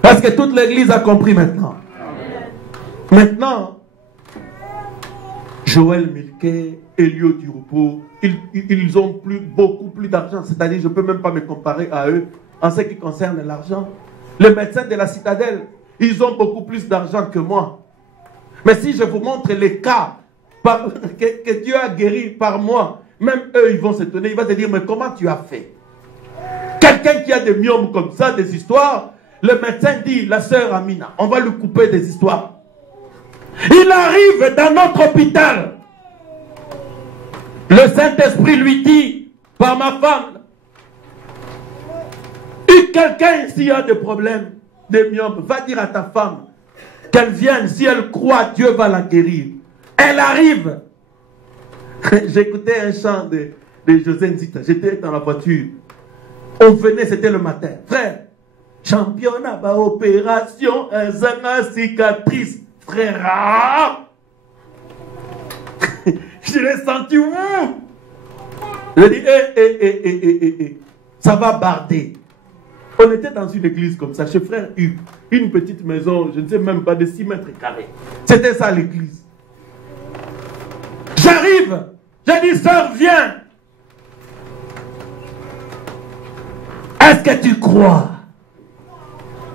Parce que toute l'église a compris maintenant. Maintenant, Joël Milquet, Elio Durupo, ils ont beaucoup plus d'argent. C'est-à-dire, je ne peux même pas me comparer à eux en ce qui concerne l'argent. Les médecins de la citadelle, ils ont beaucoup plus d'argent que moi. Mais si je vous montre les cas que Dieu a guéri par moi, même eux, ils vont s'étonner. Ils vont se dire, mais comment tu as fait? Quelqu'un qui a des myomes comme ça, des histoires, le médecin dit, la sœur Amina, on va lui couper des histoires. Il arrive dans notre hôpital. Le Saint-Esprit lui dit, par ma femme, si quelqu'un ici a des problèmes, des myomes, va dire à ta femme qu'elle vienne, si elle croit, Dieu va la guérir. Elle arrive. J'écoutais un chant de José Nzita, j'étais dans la voiture. On venait, c'était le matin. Frère, championnat, bah, opération, un zanga cicatrice. Frère, je l'ai senti, je dis, ça va barder. On était dans une église comme ça, chez frère Hugues, une petite maison, je ne sais même pas, de 6 mètres carrés. C'était ça l'église. J'arrive, j'ai dit, sœur, viens. Est-ce que tu crois?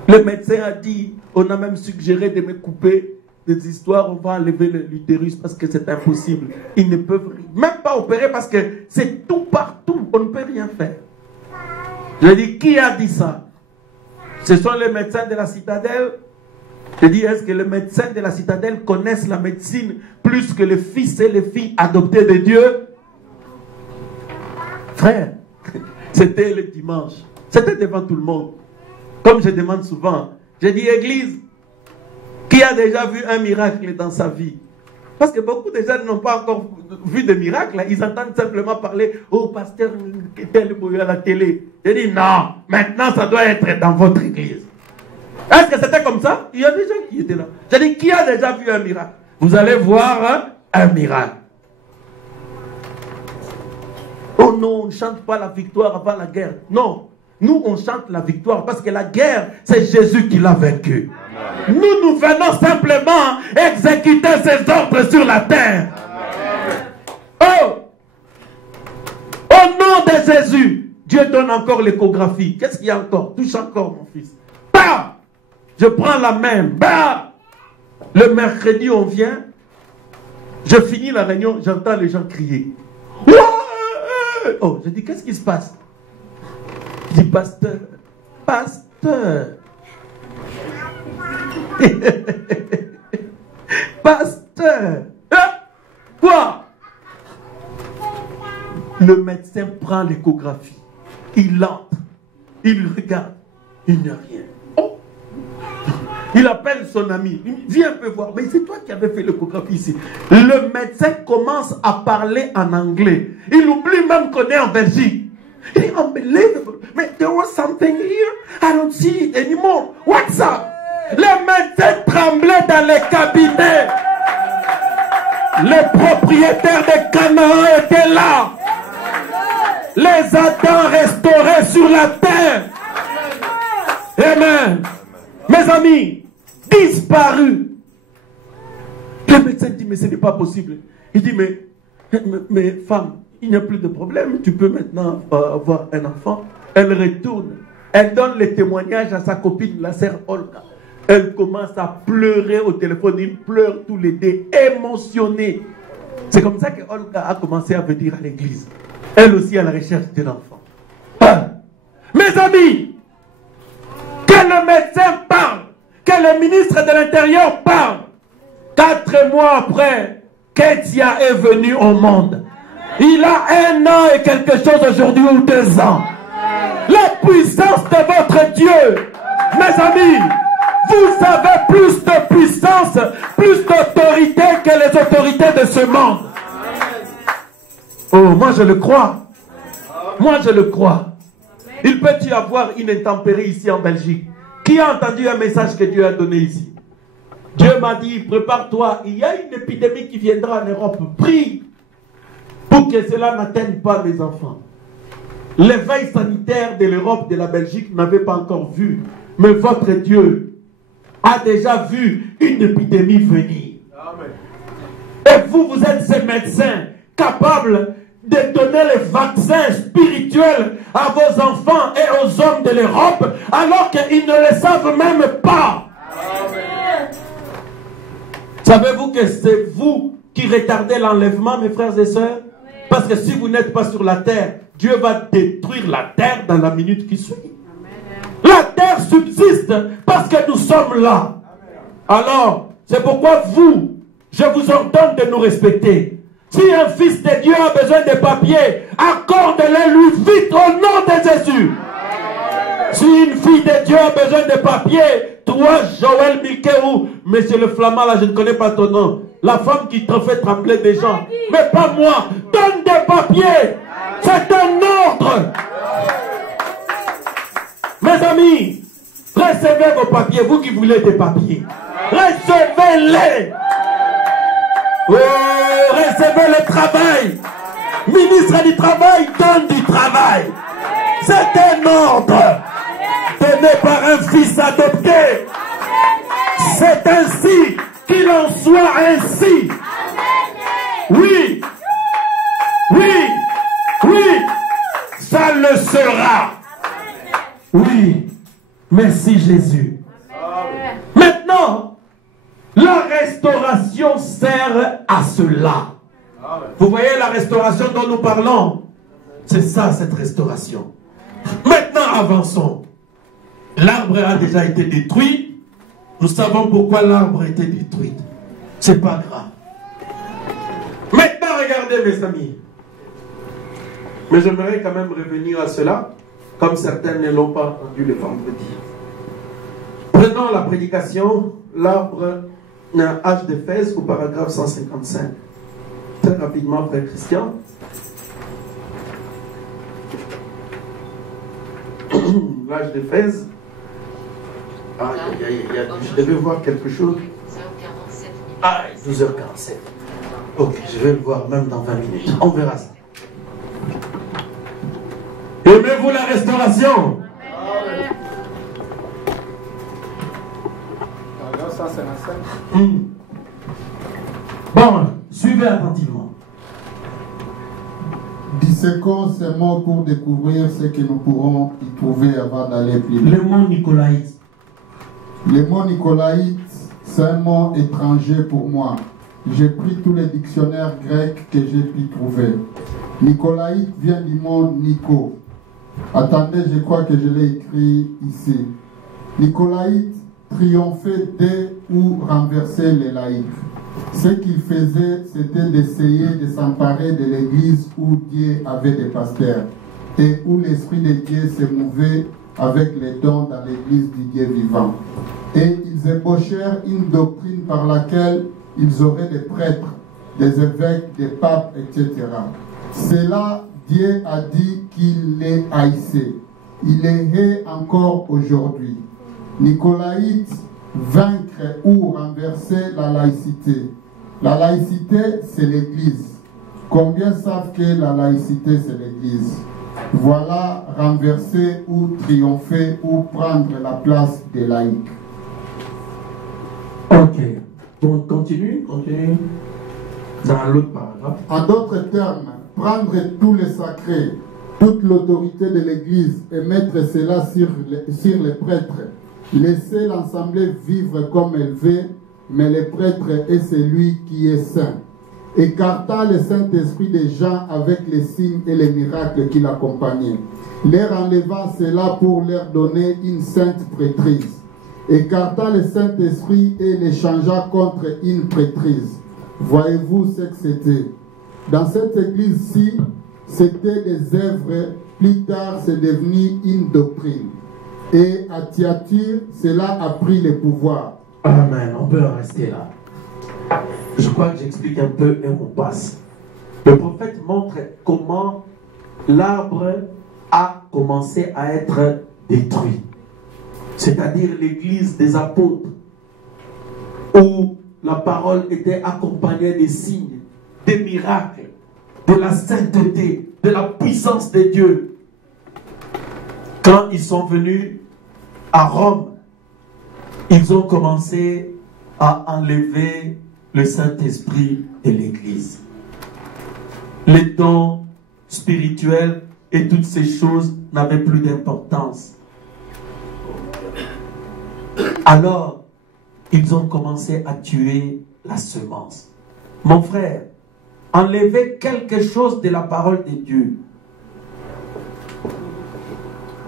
Le médecin a dit, on a même suggéré de me couper des histoires, on va enlever l'utérus parce que c'est impossible. Ils ne peuvent même pas opérer parce que c'est tout partout, on ne peut rien faire. Je dis, qui a dit ça? Ce sont les médecins de la citadelle. Je dis, est-ce que les médecins de la citadelle connaissent la médecine plus que les fils et les filles adoptés de Dieu? Frère, c'était le dimanche. C'était devant tout le monde. Comme je demande souvent, je dis, Église, qui a déjà vu un miracle dans sa vie? Parce que beaucoup de gens n'ont pas encore vu de miracle. Ils entendent simplement parler, oh, pasteur, tel à la télé. Je dis, non, maintenant ça doit être dans votre église. Est-ce que c'était comme ça? Il y a des gens qui étaient là. Je dis, qui a déjà vu un miracle? Vous allez voir un miracle. Oh non, on ne chante pas la victoire avant la guerre. Non, nous on chante la victoire parce que la guerre, c'est Jésus qui l'a vaincue. Nous venons simplement exécuter ses ordres sur la terre. Oh! Au nom de Jésus, Dieu donne encore l'échographie. Qu'est-ce qu'il y a encore? Touche encore, mon fils. Bah! Je prends la main. Bah! Le mercredi, on vient. Je finis la réunion, j'entends les gens crier. Ouais! Oh, je dis, qu'est-ce qui se passe? Je dis, pasteur, pasteur. Pasteur, quoi? Le médecin prend l'échographie, il entre, il regarde, il n'y a rien. Oh. Il appelle son ami, il dit, viens un peu voir, mais c'est toi qui avais fait l'échographie ici. Le médecin commence à parler en anglais, il oublie même qu'on est en Belgique. Il dit, unbelievable, but there was something here, I don't see it anymore, what's up? Les médecins tremblaient dans les cabinets. Les propriétaires de Canaan étaient là. Les Adams restaurés sur la terre. Amen. Mes amis, disparus. Le médecin dit, mais ce n'est pas possible. Il dit, mais femme, il n'y a plus de problème, tu peux maintenant avoir un enfant. Elle retourne, elle donne les témoignages à sa copine, la sœur Olga. Elle commence à pleurer au téléphone, ils pleurent tous les deux, émotionnés. C'est comme ça que Olga a commencé à venir à l'église. Elle aussi à la recherche d'un enfant. Ah. Mes amis, que le médecin parle, que le ministre de l'Intérieur parle. 4 mois après, Ketia est venu au monde. Il a 1 an et quelque chose aujourd'hui ou 2 ans. La puissance de votre Dieu, mes amis, vous avez plus de puissance, plus d'autorité que les autorités de ce monde. Oh, moi je le crois. Moi je le crois. Il peut y avoir une intempérie ici en Belgique. Qui a entendu un message que Dieu a donné ici? Dieu m'a dit, prépare-toi, il y a une épidémie qui viendra en Europe. Prie pour que cela n'atteigne pas les enfants. L'éveil sanitaire de l'Europe, de la Belgique, n'avait pas encore vu. Mais votre Dieu a déjà vu une épidémie venir. Amen. Et vous, vous êtes ces médecins capables de donner les vaccins spirituels à vos enfants et aux hommes de l'Europe, alors qu'ils ne le savent même pas. Amen. Savez-vous que c'est vous qui retardez l'enlèvement, mes frères et sœurs? Parce que si vous n'êtes pas sur la terre, Dieu va détruire la terre dans la minute qui suit. La terre subsiste parce que nous sommes là. Alors, c'est pourquoi vous, je vous ordonne de nous respecter. Si un fils de Dieu a besoin de papiers, accorde-les lui vite au nom de Jésus. Si une fille de Dieu a besoin de papiers, toi, Joël Mikéou, monsieur le flamand, là, je ne connais pas ton nom. La femme qui te fait trembler des gens. Mais pas moi. Donne des papiers. C'est un ordre. Mes amis, recevez vos papiers. Vous qui voulez des papiers, recevez-les. Oh, recevez le travail. Ministre du travail, donne du travail. C'est un ordre donné par un fils adopté. C'est ainsi qu'il en soit ainsi. Oui, oui, oui, ça le sera. Oui, merci Jésus. Maintenant, la restauration sert à cela. Vous voyez la restauration dont nous parlons? C'est ça, cette restauration. Maintenant, avançons. L'arbre a déjà été détruit. Nous savons pourquoi l'arbre a été détruit. C'est pas grave. Maintenant, regardez mes amis. Mais j'aimerais quand même revenir à cela, comme certains ne l'ont pas entendu le vendredi. Prenons la prédication, l'arbre H d'Éphèse au paragraphe 155. Très rapidement, frère Christian. L'âge d'Éphèse. Ah, je devais voir quelque chose. 12h47. Ah, 12h47. Ok, je vais le voir même dans 20 minutes. On verra ça. Aimez-vous la restauration? Bon, suivez attentivement. Disséquons ces mots pour découvrir ce que nous pourrons y trouver avant d'aller plus loin. Le mot nicolaïte. Le mot nicolaïte, c'est un mot étranger pour moi. J'ai pris tous les dictionnaires grecs que j'ai pu trouver. Nicolaïte vient du mot Nico. Attendez, je crois que je l'ai écrit ici. Nicolaïte triomphait de ou renversait les laïcs. Ce qu'il faisait, c'était d'essayer de s'emparer de l'église où Dieu avait des pasteurs et où l'Esprit de Dieu se mouvait avec les dons dans l'église du Dieu vivant. Et ils ébauchèrent une doctrine par laquelle ils auraient des prêtres, des évêques, des papes, etc. C'est là Dieu a dit qu'il les haïssait. Il les hait encore aujourd'hui. Nicolaïte, vaincre ou renverser la laïcité. La laïcité, c'est l'Église. Combien savent que la laïcité, c'est l'Église? Voilà, renverser ou triompher ou prendre la place des laïcs. Ok. Donc, continue. Dans l'autre paragraphe. En d'autres termes, prendre tous les sacrés, toute l'autorité de l'Église et mettre cela sur les prêtres. Laissez l'Assemblée vivre comme elle veut, mais le prêtre est celui qui est saint. Écarta le Saint-Esprit des gens avec les signes et les miracles qui l'accompagnaient, leur enlevant cela pour leur donner une sainte prêtrise. Écarta le Saint-Esprit et les changea contre une prêtrise. Voyez-vous ce que c'était? Dans cette église-ci, c'était des œuvres, plus tard c'est devenu une doctrine. Et à Thyatire, cela a pris le pouvoir. Amen, on peut en rester là. Je crois que j'explique un peu et on passe. Le prophète montre comment l'arbre a commencé à être détruit. C'est-à-dire l'église des apôtres, où la parole était accompagnée des signes, des miracles, de la sainteté, de la puissance de Dieu. Quand ils sont venus à Rome, ils ont commencé à enlever le Saint-Esprit de l'Église. Les dons spirituels et toutes ces choses n'avaient plus d'importance. Alors, ils ont commencé à tuer la semence. Mon frère, enlever quelque chose de la parole de Dieu,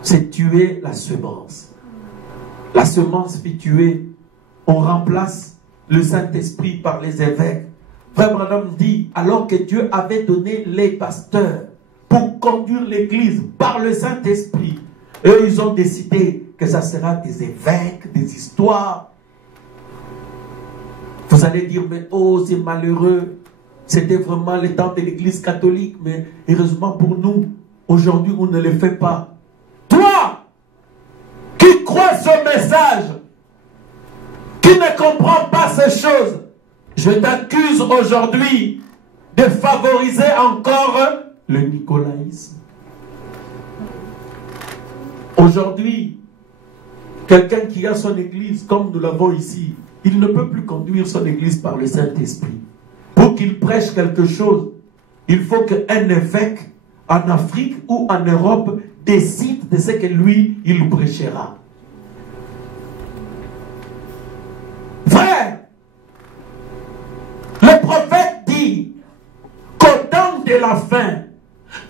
c'est tuer la semence. La semence fait tuer. On remplace le Saint-Esprit par les évêques. Frère Branham dit, alors que Dieu avait donné les pasteurs pour conduire l'Église par le Saint-Esprit, eux, ils ont décidé que ça sera des évêques, des histoires. Vous allez dire, mais oh, c'est malheureux. C'était vraiment le temps de l'Église catholique, mais heureusement pour nous, aujourd'hui, on ne le fait pas. Toi, qui crois ce message, qui ne comprend pas ces choses, je t'accuse aujourd'hui de favoriser encore le nicolaïsme. Aujourd'hui, quelqu'un qui a son église, comme nous l'avons ici, il ne peut plus conduire son église par le Saint-Esprit. Pour qu'il prêche quelque chose, il faut qu'un évêque en Afrique ou en Europe décide de ce que lui, il prêchera. Frère, le prophète dit qu'au temps de la fin,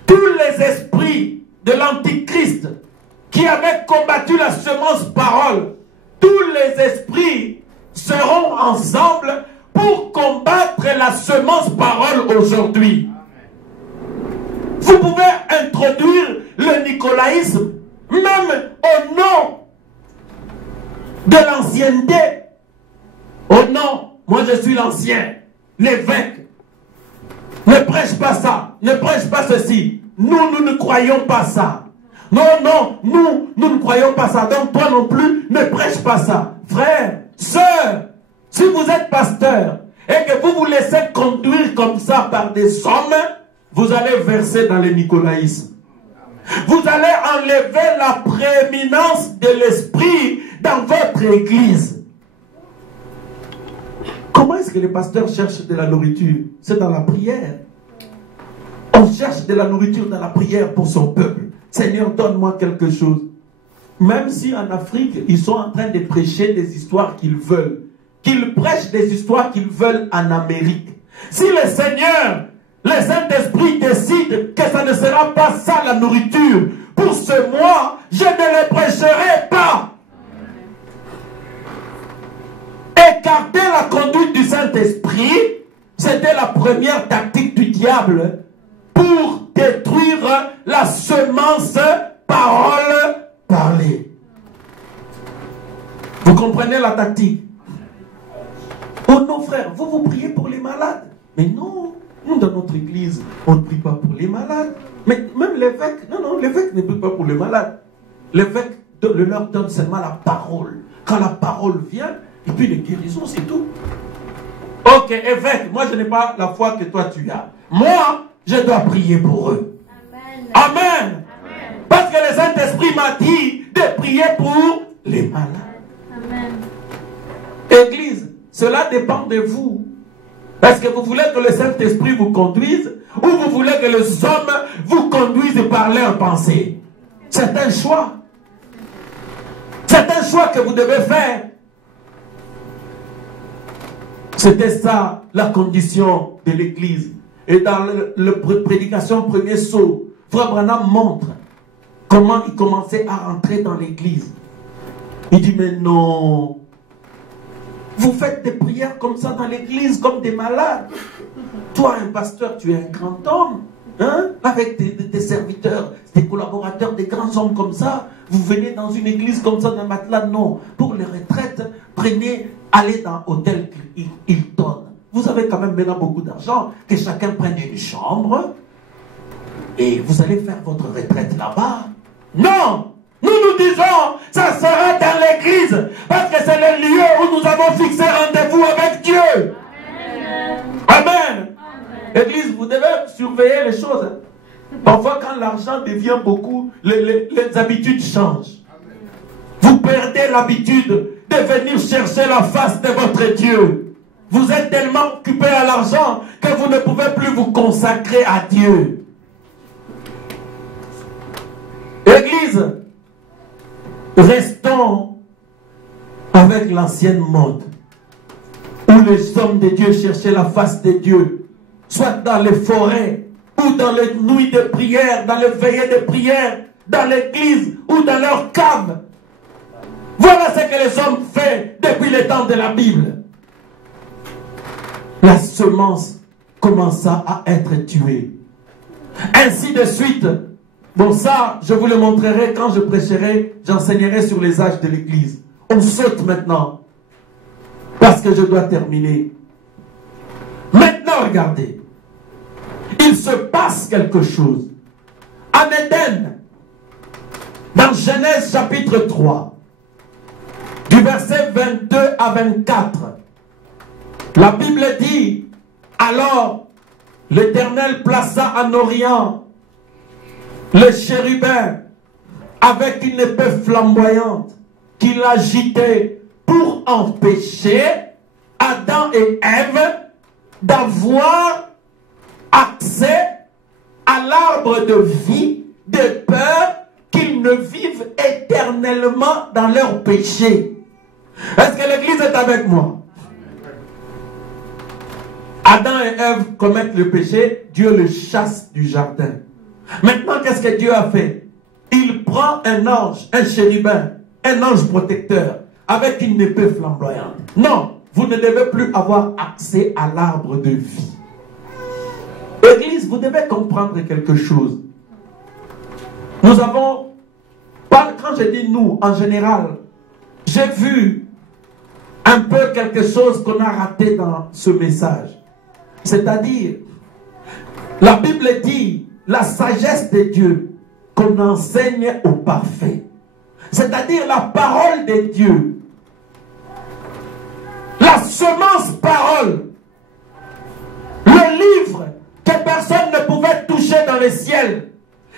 tous les esprits de l'Antichrist qui avaient combattu la semence parole, tous les esprits seront ensemble pour combattre la semence parole aujourd'hui. Vous pouvez introduire le nicolaïsme même au nom de l'ancienneté. Oh non, moi je suis l'ancien, l'évêque. Ne prêche pas ça, ne prêche pas ceci. Nous ne croyons pas ça. Non, nous ne croyons pas ça. Donc toi non plus, ne prêche pas ça. Frère, sœur, si vous êtes pasteur et que vous vous laissez conduire comme ça par des hommes, vous allez verser dans le nicolaïsme. Vous allez enlever la prééminence de l'esprit dans votre église. Comment est-ce que les pasteurs cherchent de la nourriture? C'est dans la prière. On cherche de la nourriture dans la prière pour son peuple. Seigneur, donne-moi quelque chose. Même si en Afrique, ils sont en train de prêcher des histoires qu'ils veulent. Qu'ils prêchent des histoires qu'ils veulent en Amérique. Si le Seigneur, le Saint-Esprit décide que ça ne sera pas ça la nourriture pour ce mois, je ne le prêcherai pas. Écarter la conduite du Saint-Esprit, c'était la première tactique du diable pour détruire la semence parole parlée. Vous comprenez la tactique? Oh non frère, vous priez pour les malades. Mais non, nous dans notre église, on ne prie pas pour les malades. Mais même l'évêque, non, l'évêque ne prie pas pour les malades. L'évêque leur donne seulement la parole. Quand la parole vient, et puis les guérisons, c'est tout. Ok, évêque, moi je n'ai pas la foi que toi tu as. Moi, je dois prier pour eux. Amen. Amen. Amen. Parce que le Saint-Esprit m'a dit de prier pour les malades. Amen. Église, cela dépend de vous. Est-ce que vous voulez que le Saint-Esprit vous conduise ou vous voulez que les hommes vous conduisent par leurs pensées? C'est un choix. C'est un choix que vous devez faire. C'était ça la condition de l'Église. Et dans la prédication premier saut, Frère Branham montre comment il commençait à rentrer dans l'Église. Il dit, mais non, vous faites des prières comme ça dans l'Église, comme des malades. Toi, un pasteur, tu es un grand homme, hein? Avec des serviteurs, des collaborateurs, des grands hommes comme ça. Vous venez dans une église comme ça, d'un matelas. Non, pour les retraites, allez dans l'hôtel Hilton. Vous avez quand même maintenant beaucoup d'argent, que chacun prenne une chambre et vous allez faire votre retraite là-bas. Non! Nous disons, ça sera dans l'église, parce que c'est le lieu où nous avons fixé rendez-vous avec Dieu. Amen. Église, vous devez surveiller les choses. Parfois, quand l'argent devient beaucoup, les habitudes changent. Vous perdez l'habitude de venir chercher la face de votre Dieu. Vous êtes tellement occupé à l'argent que vous ne pouvez plus vous consacrer à Dieu. Église, restons avec l'ancienne mode, où les hommes de Dieu cherchaient la face de Dieu, soit dans les forêts, ou dans les nuits de prière, dans les veillées de prière, dans l'église, ou dans leur cave. Voilà ce que les hommes font depuis le temps de la Bible. La semence commença à être tuée. Ainsi de suite. Bon, ça, je vous le montrerai quand je prêcherai, j'enseignerai sur les âges de l'église. On saute maintenant. Parce que je dois terminer. Maintenant, regardez. Il se passe quelque chose. En Éden, dans Genèse chapitre 3, du verset 22 à 24, la Bible dit, alors l'Éternel plaça en Orient le chérubin avec une épée flamboyante qu'il agitait pour empêcher Adam et Ève d'avoir accès à l'arbre de vie, de peur qu'ils ne vivent éternellement dans leur péché. Est-ce que l'Église est avec moi? Adam et Ève commettent le péché, Dieu le chasse du jardin. Maintenant, qu'est-ce que Dieu a fait? Il prend un ange, un chérubin, un ange protecteur, avec une épée flamboyante. Non, vous ne devez plus avoir accès à l'arbre de vie. Église, vous devez comprendre quelque chose. Nous avons, quand je dis nous, en général, j'ai vu un peu quelque chose qu'on a raté dans ce message. C'est-à-dire, la Bible dit, la sagesse de Dieu qu'on enseigne aux parfaits. C'est-à-dire la parole de Dieu. La semence parole. Le livre que personne ne pouvait toucher dans le ciel.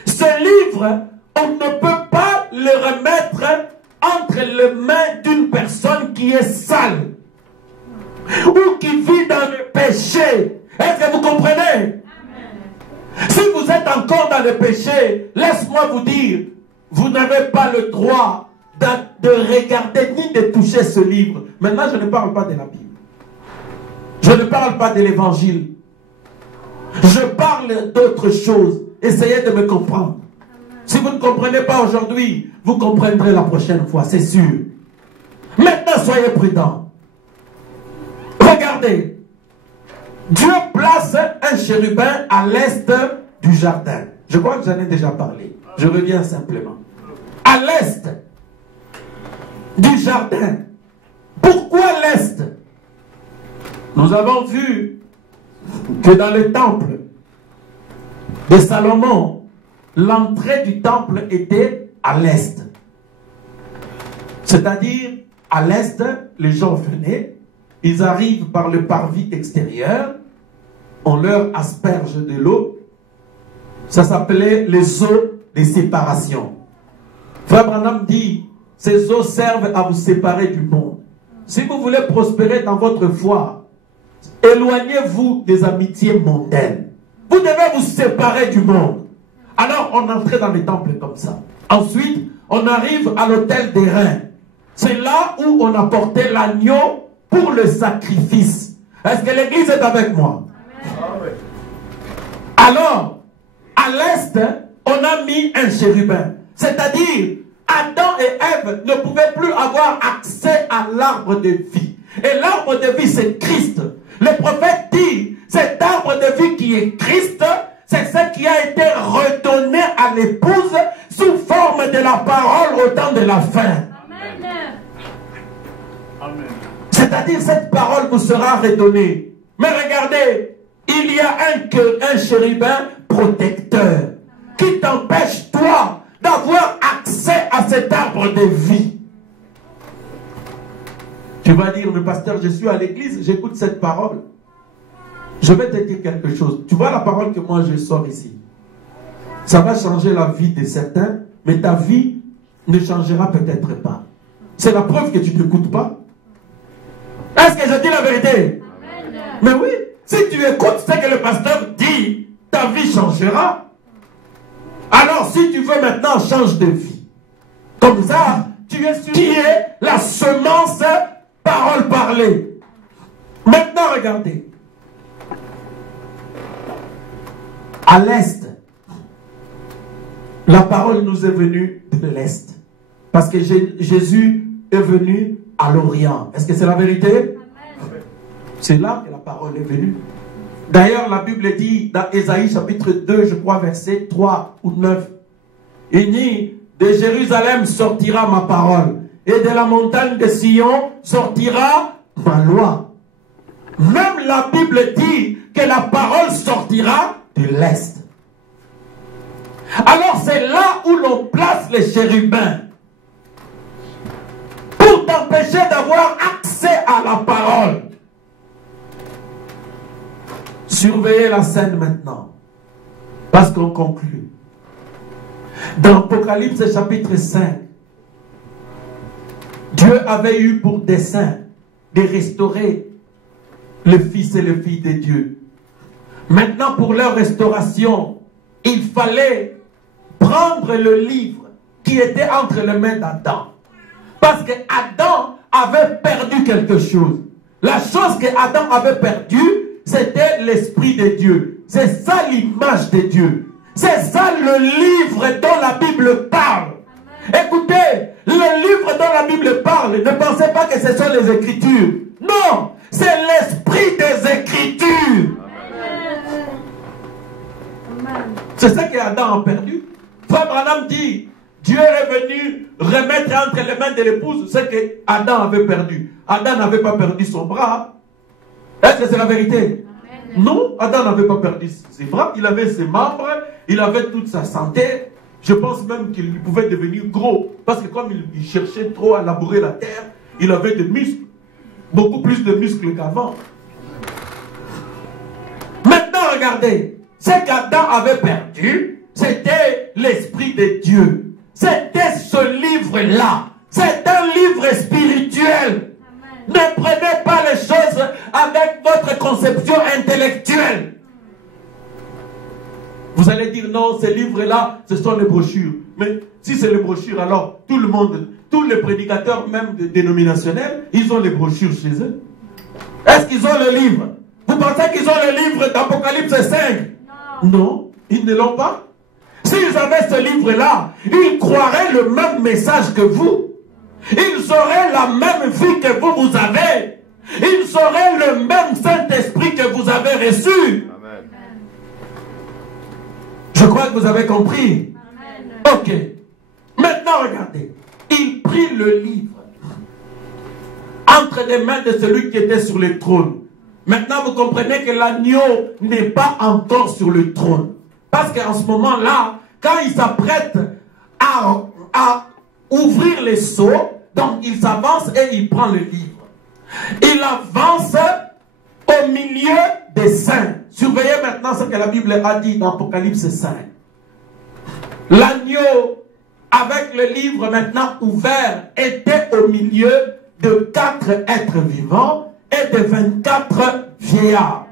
Ce livre, on ne peut pas le remettre entre les mains d'une personne qui est sale. Ou qui vit dans le péché. Est-ce que vous comprenez? Si vous êtes encore dans le péché, laisse-moi vous dire, vous n'avez pas le droit de regarder ni de toucher ce livre. Maintenant, je ne parle pas de la Bible. Je ne parle pas de l'évangile. Je parle d'autre chose. Essayez de me comprendre. Si vous ne comprenez pas aujourd'hui, vous comprendrez la prochaine fois, c'est sûr. Maintenant, soyez prudents. Regardez. Dieu place un chérubin à l'est du jardin. Je crois que j'en ai déjà parlé. Je reviens simplement. À l'est du jardin. Pourquoi l'est? Nous avons vu que dans le temple de Salomon, l'entrée du temple était à l'est. C'est-à-dire, à l'est, les gens venaient, ils arrivent par le parvis extérieur, on leur asperge de l'eau. Ça s'appelait les eaux de séparation. Frère Branham dit, ces eaux servent à vous séparer du monde. Si vous voulez prospérer dans votre foi, éloignez-vous des amitiés mondaines. Vous devez vous séparer du monde. Alors, on entrait dans les temples comme ça. Ensuite, on arrive à l'autel des reins. C'est là où on apportait l'agneau pour le sacrifice. Est-ce que l'église est avec moi? Amen. Alors, à l'est, on a mis un chérubin. C'est-à-dire, Adam et Ève ne pouvaient plus avoir accès à l'arbre de vie. Et l'arbre de vie, c'est Christ. Le prophète dit, cet arbre de vie qui est Christ, c'est ce qui a été redonné à l'épouse sous forme de la parole au temps de la fin. Amen. C'est-à-dire, cette parole vous sera redonnée. Mais regardez, il y a un chérubin protecteur qui t'empêche, toi, d'avoir accès à cet arbre de vie. Tu vas dire, le pasteur, je suis à l'église, j'écoute cette parole. Je vais te dire quelque chose. Tu vois la parole que moi je sors ici. Ça va changer la vie de certains, mais ta vie ne changera peut-être pas. C'est la preuve que tu n'écoutes pas. Est-ce que je dis la vérité? Amen. Mais oui, si tu écoutes ce que le pasteur dit, ta vie changera. Alors si tu veux maintenant, change de vie. Comme ça, tu es sûr qui est la semence parole parlée. Maintenant, regardez. À l'est, la parole nous est venue de l'est. Parce que Jésus est venu à l'Orient. Est-ce que c'est la vérité? C'est là que la parole est venue. D'ailleurs, la Bible dit dans Ésaïe chapitre 2, je crois, verset 3 ou 9. Il dit, de Jérusalem sortira ma parole, et de la montagne de Sion sortira ma loi. Même la Bible dit que la parole sortira de l'Est. Alors c'est là où l'on place les chérubins. Pour t'empêcher d'avoir accès à la parole. Surveillez la scène maintenant. Parce qu'on conclut. Dans Apocalypse chapitre 5, Dieu avait eu pour dessein de restaurer le fils et les filles de Dieu. Maintenant, pour leur restauration, il fallait prendre le livre qui était entre les mains d'Adam. Parce que Adam avait perdu quelque chose. La chose que Adam avait perdue, c'était l'Esprit de Dieu. C'est ça l'image de Dieu. C'est ça le livre dont la Bible parle. Écoutez, le livre dont la Bible parle, ne pensez pas que ce sont les Écritures. Non, c'est l'esprit des Écritures. C'est ça qu'Adam a perdu. Frère Branham dit, Dieu est venu remettre entre les mains de l'épouse ce que Adam avait perdu. Adam n'avait pas perdu son bras. Est-ce que c'est la vérité? Amen. Non, Adam n'avait pas perdu ses bras. Il avait ses membres, il avait toute sa santé. Je pense même qu'il pouvait devenir gros. Parce que comme il cherchait trop à labourer la terre, il avait des muscles. Beaucoup plus de muscles qu'avant. Maintenant, regardez. Ce qu'Adam avait perdu, c'était l'Esprit de Dieu. C'était ce livre-là. C'est un livre spirituel. Amen. Ne prenez pas les choses avec votre conception intellectuelle. Vous allez dire non, ces livres-là, ce sont les brochures. Mais si c'est les brochures, alors tout le monde, tous les prédicateurs, même dénominationnels, ils ont les brochures chez eux. Est-ce qu'ils ont le livre? Vous pensez qu'ils ont le livre d'Apocalypse 5? Non, ils ne l'ont pas. S'ils avaient ce livre-là, ils croiraient le même message que vous. Ils auraient la même vie que vous avez. Ils auraient le même Saint-Esprit que vous avez reçu. Amen. Je crois que vous avez compris. Amen. Ok. Maintenant, regardez. Il prit le livre entre les mains de celui qui était sur le trône. Maintenant, vous comprenez que l'agneau n'est pas encore sur le trône. Parce qu'en ce moment-là, quand il s'apprête à ouvrir les sceaux, donc il s'avance et il prend le livre. Il avance au milieu des saints. Surveillez maintenant ce que la Bible a dit dans Apocalypse 5. L'agneau, avec le livre maintenant ouvert, était au milieu de 4 êtres vivants et de 24 vieillards.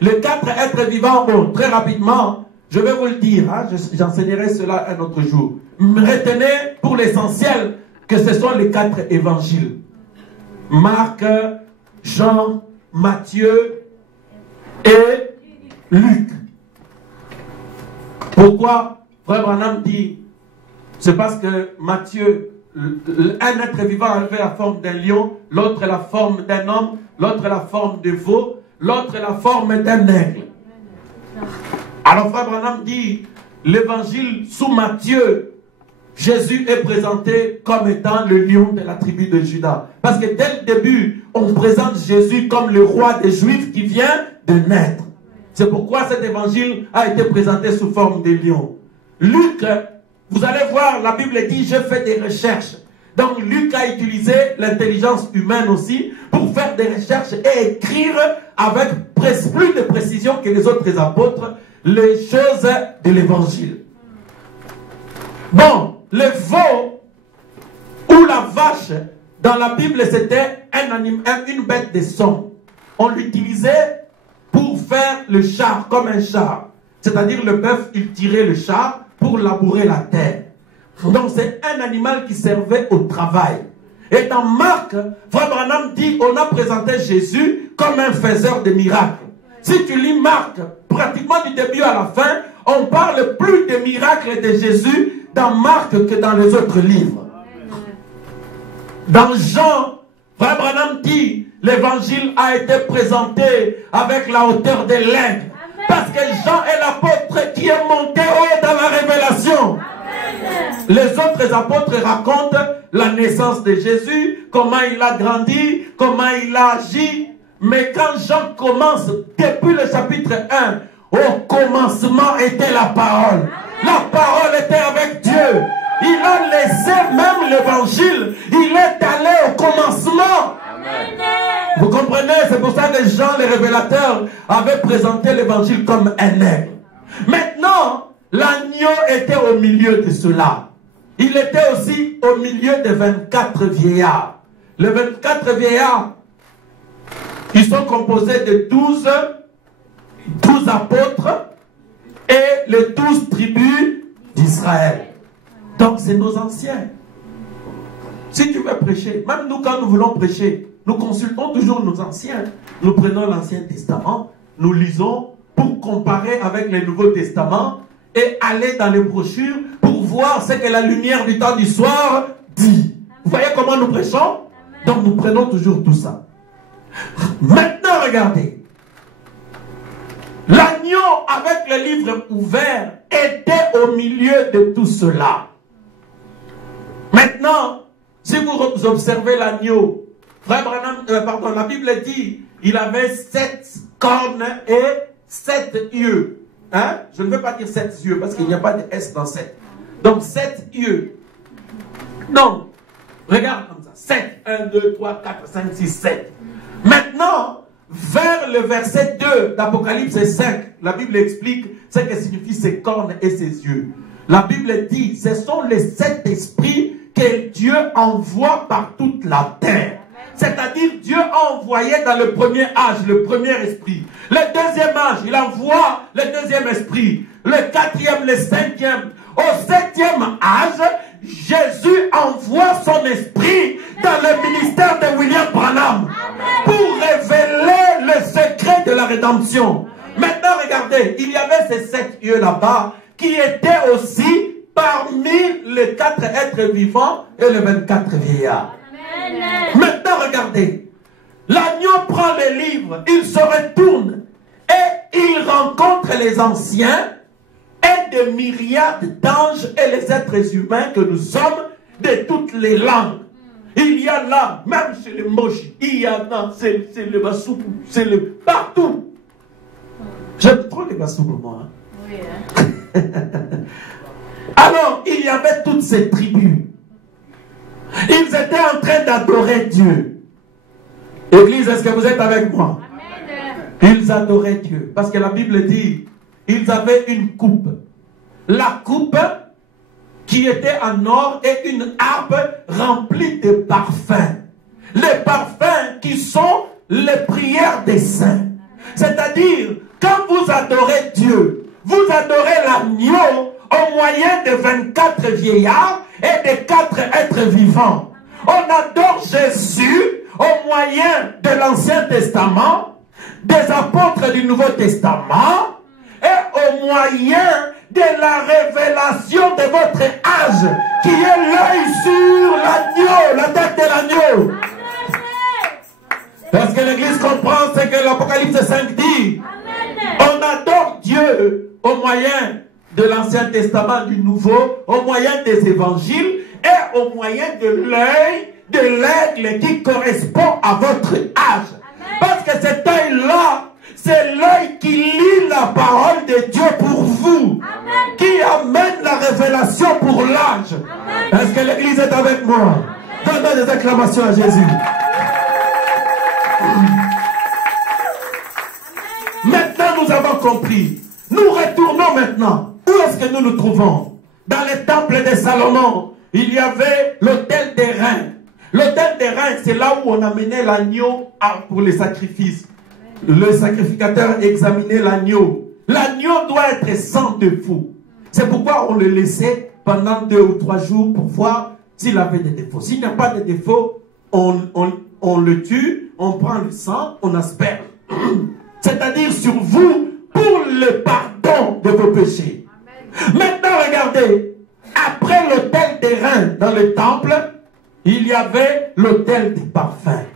Les 4 êtres vivants, bon, très rapidement, je vais vous le dire, hein, j'enseignerai cela un autre jour. Retenez pour l'essentiel que ce sont les 4 évangiles. Marc, Jean, Matthieu et Luc. Pourquoi Frère Branham dit, c'est parce que Matthieu, un être vivant avait la forme d'un lion, l'autre la forme d'un homme, l'autre la forme de veau, l'autre la forme d'un aigle. Alors Frère Branham dit, l'évangile sous Matthieu, Jésus est présenté comme étant le lion de la tribu de Juda. Parce que dès le début, on présente Jésus comme le roi des Juifs qui vient de naître. C'est pourquoi cet évangile a été présenté sous forme de lion. Luc, vous allez voir, la Bible dit, j'ai fait des recherches. Donc Luc a utilisé l'intelligence humaine aussi pour faire des recherches et écrire avec plus de précision que les autres apôtres les choses de l'évangile. Bon, le veau ou la vache, dans la Bible, c'était une bête de somme. On l'utilisait pour faire le char, comme un char. C'est-à-dire le bœuf, il tirait le char pour labourer la terre. Donc c'est un animal qui servait au travail. Et dans Marc, Frère Branham dit, on a présenté Jésus comme un faiseur de miracles. Si tu lis Marc, pratiquement du début à la fin, on parle plus des miracles de Jésus dans Marc que dans les autres livres. Dans Jean, Frère Branham dit, l'évangile a été présenté avec la hauteur de l'aigle. Parce que Jean est l'apôtre qui est monté haut dans la révélation. Les autres apôtres racontent la naissance de Jésus, comment il a grandi, comment il a agi. Mais quand Jean commence, depuis le chapitre 1, au commencement était la parole. La parole était avec Dieu. Il a laissé même l'évangile. Il est allé au commencement. Vous comprenez? C'est pour ça que Jean, le révélateur, avait présenté l'évangile comme un aigle. Maintenant, l'agneau était au milieu de cela. Il était aussi au milieu des 24 vieillards. Les 24 vieillards, ils sont composés de 12 apôtres et les 12 tribus d'Israël. Donc c'est nos anciens. Si tu veux prêcher, même nous quand nous voulons prêcher, nous consultons toujours nos anciens. Nous prenons l'Ancien Testament, nous lisons pour comparer avec le Nouveau Testament et aller dans les brochures pour voir ce que la lumière du temps du soir dit. Vous voyez comment nous prêchons? Donc nous prenons toujours tout ça. Maintenant regardez. L'agneau avec le livre ouvert était au milieu de tout cela. Maintenant, si vous observez l'agneau, Frère Branham, la Bible dit, il avait 7 cornes et 7 yeux. Hein? Je ne veux pas dire 7 yeux parce qu'il n'y a pas de S dans 7. Donc 7 yeux. Donc, regarde comme ça. 7, 1, 2, 3, 4, 5, 6, 7. Maintenant, vers le verset 2 d'Apocalypse 5, la Bible explique ce que signifient ses cornes et ses yeux. La Bible dit, ce sont les 7 esprits que Dieu envoie par toute la terre. C'est-à-dire, Dieu a envoyé dans le premier âge, le premier esprit. Le deuxième âge, il envoie le deuxième esprit. Le quatrième, le cinquième. Au 7e âge, Jésus envoie son esprit dans le ministère de William Branham pour révéler le secret de la rédemption. Maintenant, regardez, il y avait ces 7 yeux là-bas qui étaient aussi parmi les 4 êtres vivants et les 24 vieillards. Maintenant, regardez. L'agneau prend les livres, il se retourne et il rencontre les anciens et des myriades d'anges et les êtres humains que nous sommes de toutes les langues. Il y a là, même chez les mochis, il y a là, c'est le bassoupou, c'est le partout. J'aime trop les bassoupou, moi. Hein? Oui, hein? Alors, il y avait toutes ces tribus. Ils étaient en train d'adorer Dieu. Église, est-ce que vous êtes avec moi? Amen. Ils adoraient Dieu. Parce que la Bible dit, ils avaient une coupe. La coupe qui était en or et une harpe remplie de parfums. Les parfums qui sont les prières des saints. C'est-à-dire, quand vous adorez Dieu, vous adorez l'agneau au moyen de 24 vieillards et de 4 êtres vivants. On adore Jésus au moyen de l'Ancien Testament, des apôtres du Nouveau Testament et au moyen de la révélation de votre âge, qui est l'œil sur l'agneau, la tête de l'agneau. Parce que l'Église comprend ce que l'Apocalypse 5 dit. On adore Dieu au moyen de l'Ancien Testament, du Nouveau, au moyen des évangiles et au moyen de l'œil de l'aigle qui correspond à votre âge. Parce que cet œil-là, c'est l'œil qui lit la parole de Dieu pour vous, qui amène la révélation pour l'âge. Est-ce que l'Église est avec moi? Donnez des acclamations à Jésus. Maintenant, nous avons compris. Nous retournons maintenant. Où est-ce que nous nous trouvons? Dans le temple de Salomon, il y avait l'autel des reins. L'autel des reins, c'est là où on amenait l'agneau pour les sacrifices. Le sacrificateur examinait l'agneau. L'agneau doit être sans défaut. C'est pourquoi on le laissait pendant 2 ou 3 jours pour voir s'il avait des défauts. S'il n'y a pas de défauts, on le tue, on prend le sang, on asperge. C'est-à-dire sur vous pour le pardon de vos péchés. Maintenant, regardez. Après l'autel des reins dans le temple, il y avait l'autel des parfums.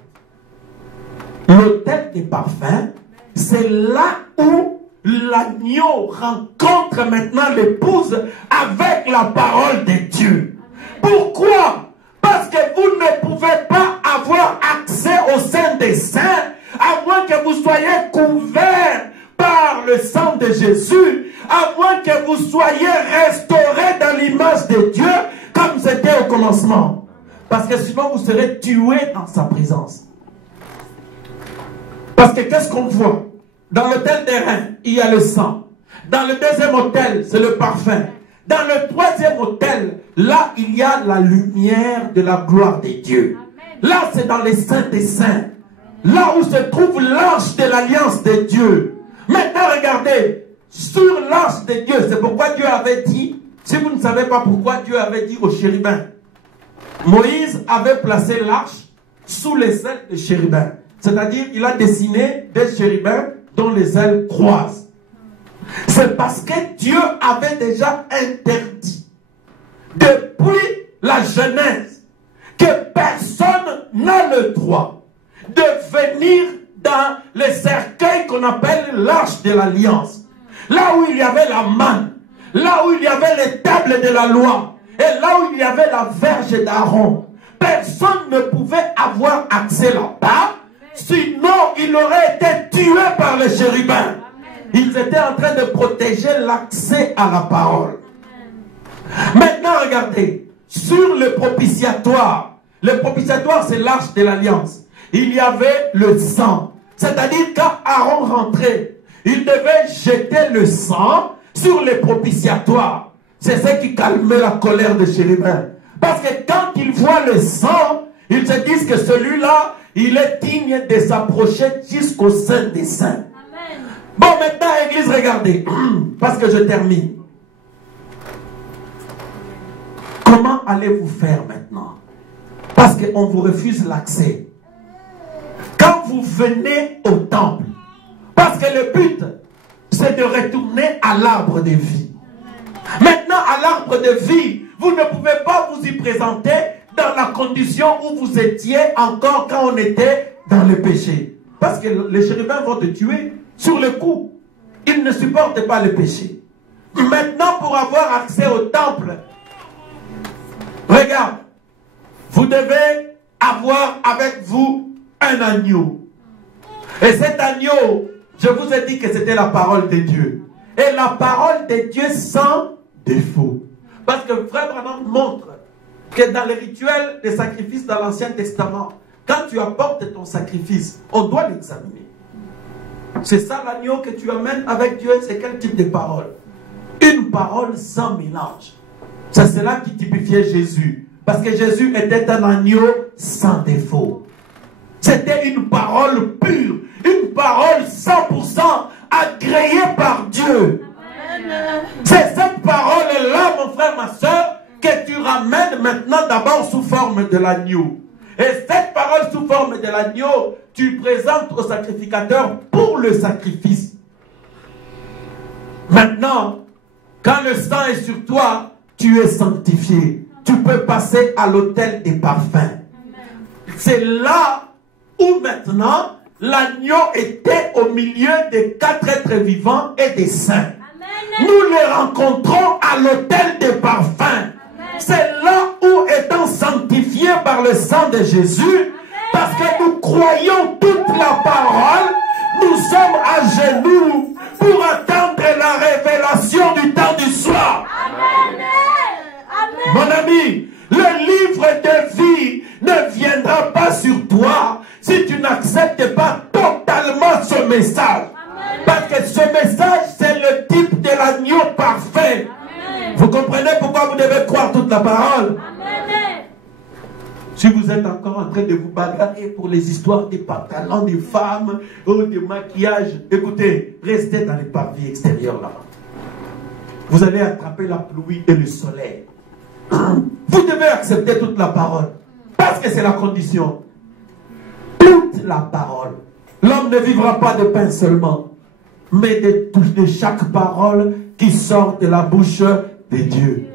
L'autel des parfums, c'est là où l'agneau rencontre maintenant l'épouse avec la parole de Dieu. Pourquoi? Parce que vous ne pouvez pas avoir accès au sein des saints à moins que vous soyez couverts par le sang de Jésus, à moins que vous soyez restaurés dans l'image de Dieu comme c'était au commencement. Parce que sinon vous serez tués dans sa présence. Parce que qu'est-ce qu'on voit? Dans l'autel des reins, il y a le sang. Dans le deuxième autel, c'est le parfum. Dans le troisième autel, là, il y a la lumière de la gloire de Dieu. Là, c'est dans les saints des saints. Là où se trouve l'arche de l'alliance de Dieu. Maintenant, regardez, sur l'arche de Dieu, c'est pourquoi Dieu avait dit, si vous ne savez pas pourquoi Dieu avait dit aux chérubins, Moïse avait placé l'arche sous les ailes des chérubins. C'est-à-dire, il a dessiné des chérubins dont les ailes croisent. C'est parce que Dieu avait déjà interdit, depuis la Genèse, que personne n'a le droit de venir dans le cercueil qu'on appelle l'arche de l'alliance. Là où il y avait la manne, là où il y avait les tables de la loi, et là où il y avait la verge d'Aaron. Personne ne pouvait avoir accès là-bas, sinon il aurait été tué par les chérubins. Ils étaient en train de protéger l'accès à la parole. Maintenant, regardez, sur le propitiatoire c'est l'arche de l'alliance. Il y avait le sang. C'est-à-dire quand Aaron rentrait, il devait jeter le sang sur les propitiatoires. C'est ce qui calmait la colère des chérubins. Parce que quand ils voient le sang, ils se disent que celui-là, il est digne de s'approcher jusqu'au sein des saints. Amen. Bon, maintenant, Église, regardez, parce que je termine. Comment allez-vous faire maintenant? Parce qu'on vous refuse l'accès. Quand vous venez au temple, parce que le but, c'est de retourner à l'arbre de vie. Maintenant, à l'arbre de vie, vous ne pouvez pas vous y présenter dans la condition où vous étiez encore quand on était dans le péché. Parce que les chérubins vont te tuer sur le coup. Ils ne supportent pas le péché. Maintenant, pour avoir accès au temple, regarde, vous devez avoir avec vous un agneau. Et cet agneau, je vous ai dit que c'était la parole de Dieu. Et la parole de Dieu sans défaut. Parce que Frère Branham montre que dans les rituels des sacrifices dans l'Ancien Testament, quand tu apportes ton sacrifice, on doit l'examiner. C'est ça l'agneau que tu amènes avec Dieu, c'est quel type de parole? Une parole sans mélange. C'est cela qui typifiait Jésus. Parce que Jésus était un agneau sans défaut. C'était une parole pure, une parole 100% agréée par Dieu. C'est cette parole-là, mon frère, ma soeur, que tu ramènes maintenant d'abord sous forme de l'agneau. Et cette parole sous forme de l'agneau, tu présentes au sacrificateur pour le sacrifice. Maintenant, quand le sang est sur toi, tu es sanctifié. Tu peux passer à l'autel des parfums. C'est là où maintenant l'agneau était au milieu des 4 êtres vivants et des saints. Nous les rencontrons à l'autel des parfums. C'est là où, étant sanctifiés par le sang de Jésus, parce que nous croyons toute la parole, nous sommes à genoux pour attendre la révélation du temps du soir. Mon ami, le livre de vie ne viendra pas sur toi si tu n'acceptes pas totalement ce message. Parce que ce message, c'est le type de l'agneau parfait. Vous comprenez pourquoi vous devez croire toute la parole? Si vous êtes encore en train de vous bagarrer pour les histoires des pantalons des femmes ou des maquillages, écoutez, restez dans les parvis extérieurs là-bas. Vous allez attraper la pluie et le soleil. Vous devez accepter toute la parole. Parce que c'est la condition. Toute la parole. L'homme ne vivra pas de pain seulement, mais de chaque parole qui sort de la bouche de Dieu.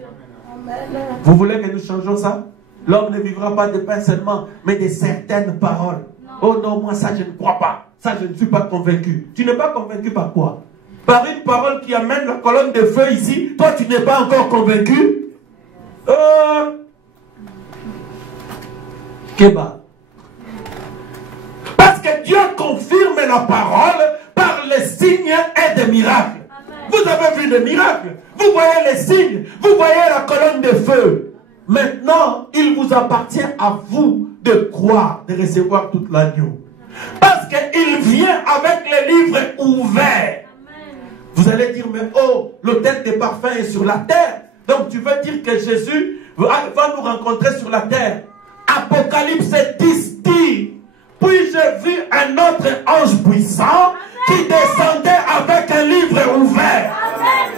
Vous voulez que nous changeons ça? L'homme ne vivra pas de pain seulement, mais de certaines paroles. Oh non, moi ça je ne crois pas. Ça je ne suis pas convaincu. Tu n'es pas convaincu par quoi? Par une parole qui amène la colonne de feu ici. Toi tu n'es pas encore convaincu? Kéba. Parce que Dieu confirme la parole par les signes et des miracles. Vous avez vu des miracles, vous voyez les signes, vous voyez la colonne de feu. Maintenant, il vous appartient à vous de croire, de recevoir toute l'agneau. Parce qu'il vient avec les livres ouverts. Vous allez dire, mais oh, l'autel des parfums est sur la terre. Donc tu veux dire que Jésus va nous rencontrer sur la terre. Apocalypse 10 dit, puis j'ai vu un autre ange puissant qui descendait avec un livre ouvert.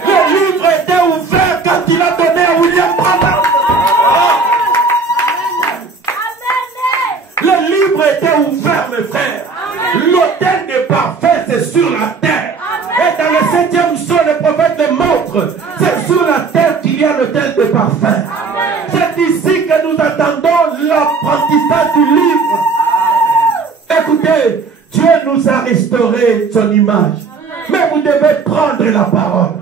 Le livre était ouvert quand il a donné à William Branham. Le livre était ouvert, mes frères. L'autel des parfums, c'est sur la terre. Et dans le 7e psaume, le prophète le montre. C'est sur la terre qu'il y a l'autel des parfums. C'est ici que nous attendons l'apprentissage du livre. Écoutez, Dieu nous a restauré son image. Mais vous devez prendre la parole.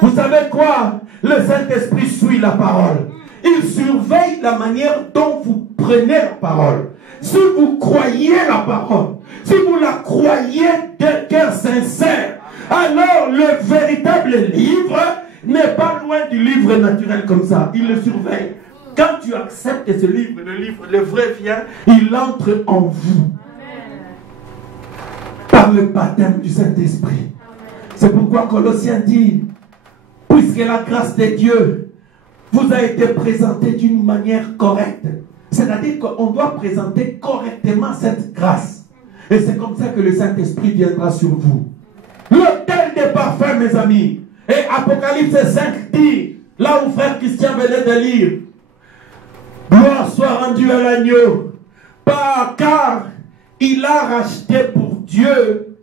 Vous savez quoi? Le Saint-Esprit suit la parole. Il surveille la manière dont vous prenez la parole. Si vous croyez la parole, si vous la croyez d'un cœur sincère, alors le véritable livre n'est pas loin du livre naturel comme ça. Il le surveille. Quand tu acceptes ce livre, le vrai vient, il entre en vous. Par le baptême du Saint-Esprit. C'est pourquoi Colossiens dit, puisque la grâce de Dieu vous a été présentée d'une manière correcte. C'est-à-dire qu'on doit présenter correctement cette grâce. Et c'est comme ça que le Saint-Esprit viendra sur vous. L'autel des parfums, mes amis. Et Apocalypse 5 dit, là où frère Christian venait de lire, gloire soit rendue à l'agneau, car il a racheté pour Dieu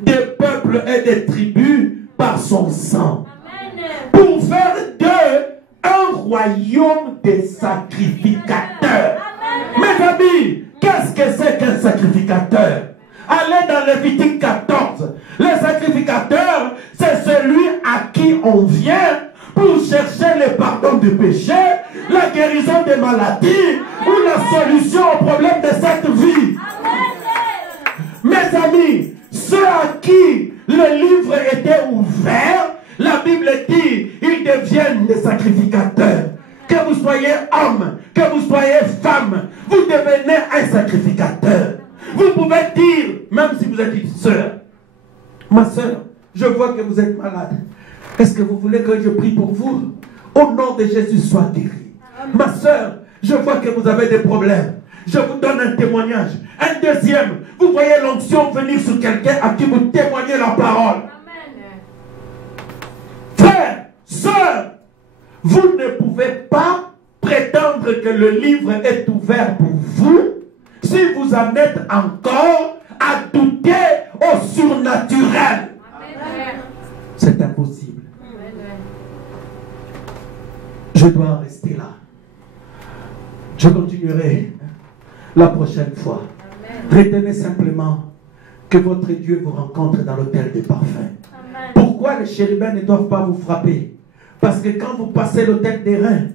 des peuples et des tribus par son sang. Amen. Pour faire d'eux un royaume de sacrificateurs. Amen. Mes amis, qu'est-ce que c'est qu'un sacrificateur? Allez dans Lévitique 14. Le sacrificateur, c'est celui à qui on vient pour chercher le pardon du péché, la guérison des maladies ou la solution au problème de cette vie. Mes amis, ceux à qui le livre était ouvert, la Bible dit, ils deviennent des sacrificateurs. Que vous soyez homme, que vous soyez femme, vous devenez un sacrificateur. Vous pouvez dire, même si vous êtes une sœur, ma sœur, je vois que vous êtes malade. Est-ce que vous voulez que je prie pour vous? Au nom de Jésus, sois guéri. Ma sœur, je vois que vous avez des problèmes. je vous donne un témoignage. Un deuxième, vous voyez l'onction venir sur quelqu'un à qui vous témoignez la parole. Frères, sœurs, vous ne pouvez pas prétendre que le livre est ouvert pour vous si vous en êtes encore à douter au surnaturel. C'est impossible. Je dois rester là. Je continuerai la prochaine fois. Retenez simplement que votre Dieu vous rencontre dans l'autel des parfums. Pourquoi les chérubins ne doivent pas vous frapper? Parce que quand vous passez l'autel des reins,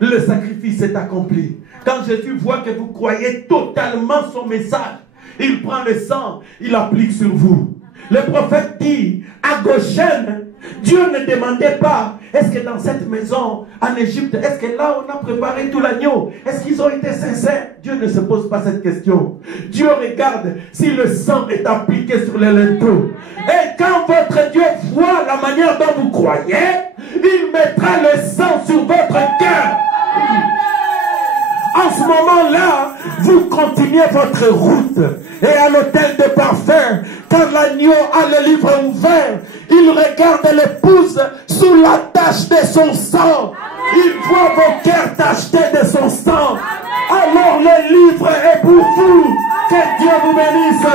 le sacrifice est accompli. Quand Jésus voit que vous croyez totalement son message, il prend le sang, il applique sur vous. Le prophète dit à Goshen, Dieu ne demandait pas, est-ce que dans cette maison en Égypte, est-ce que là on a préparé tout l'agneau? Est-ce qu'ils ont été sincères? Dieu ne se pose pas cette question. Dieu regarde si le sang est appliqué sur les linteaux. Et quand votre Dieu voit la manière dont vous croyez, il mettra le sang sur votre cœur. En ce moment-là, vous continuez votre route. Et à l'autel de parfum, quand l'agneau a le livre ouvert, il regarde l'épouse sous la tache de son sang. Il voit vos cœurs tachetés de son sang. Alors le livre est pour vous. Que Dieu vous bénisse.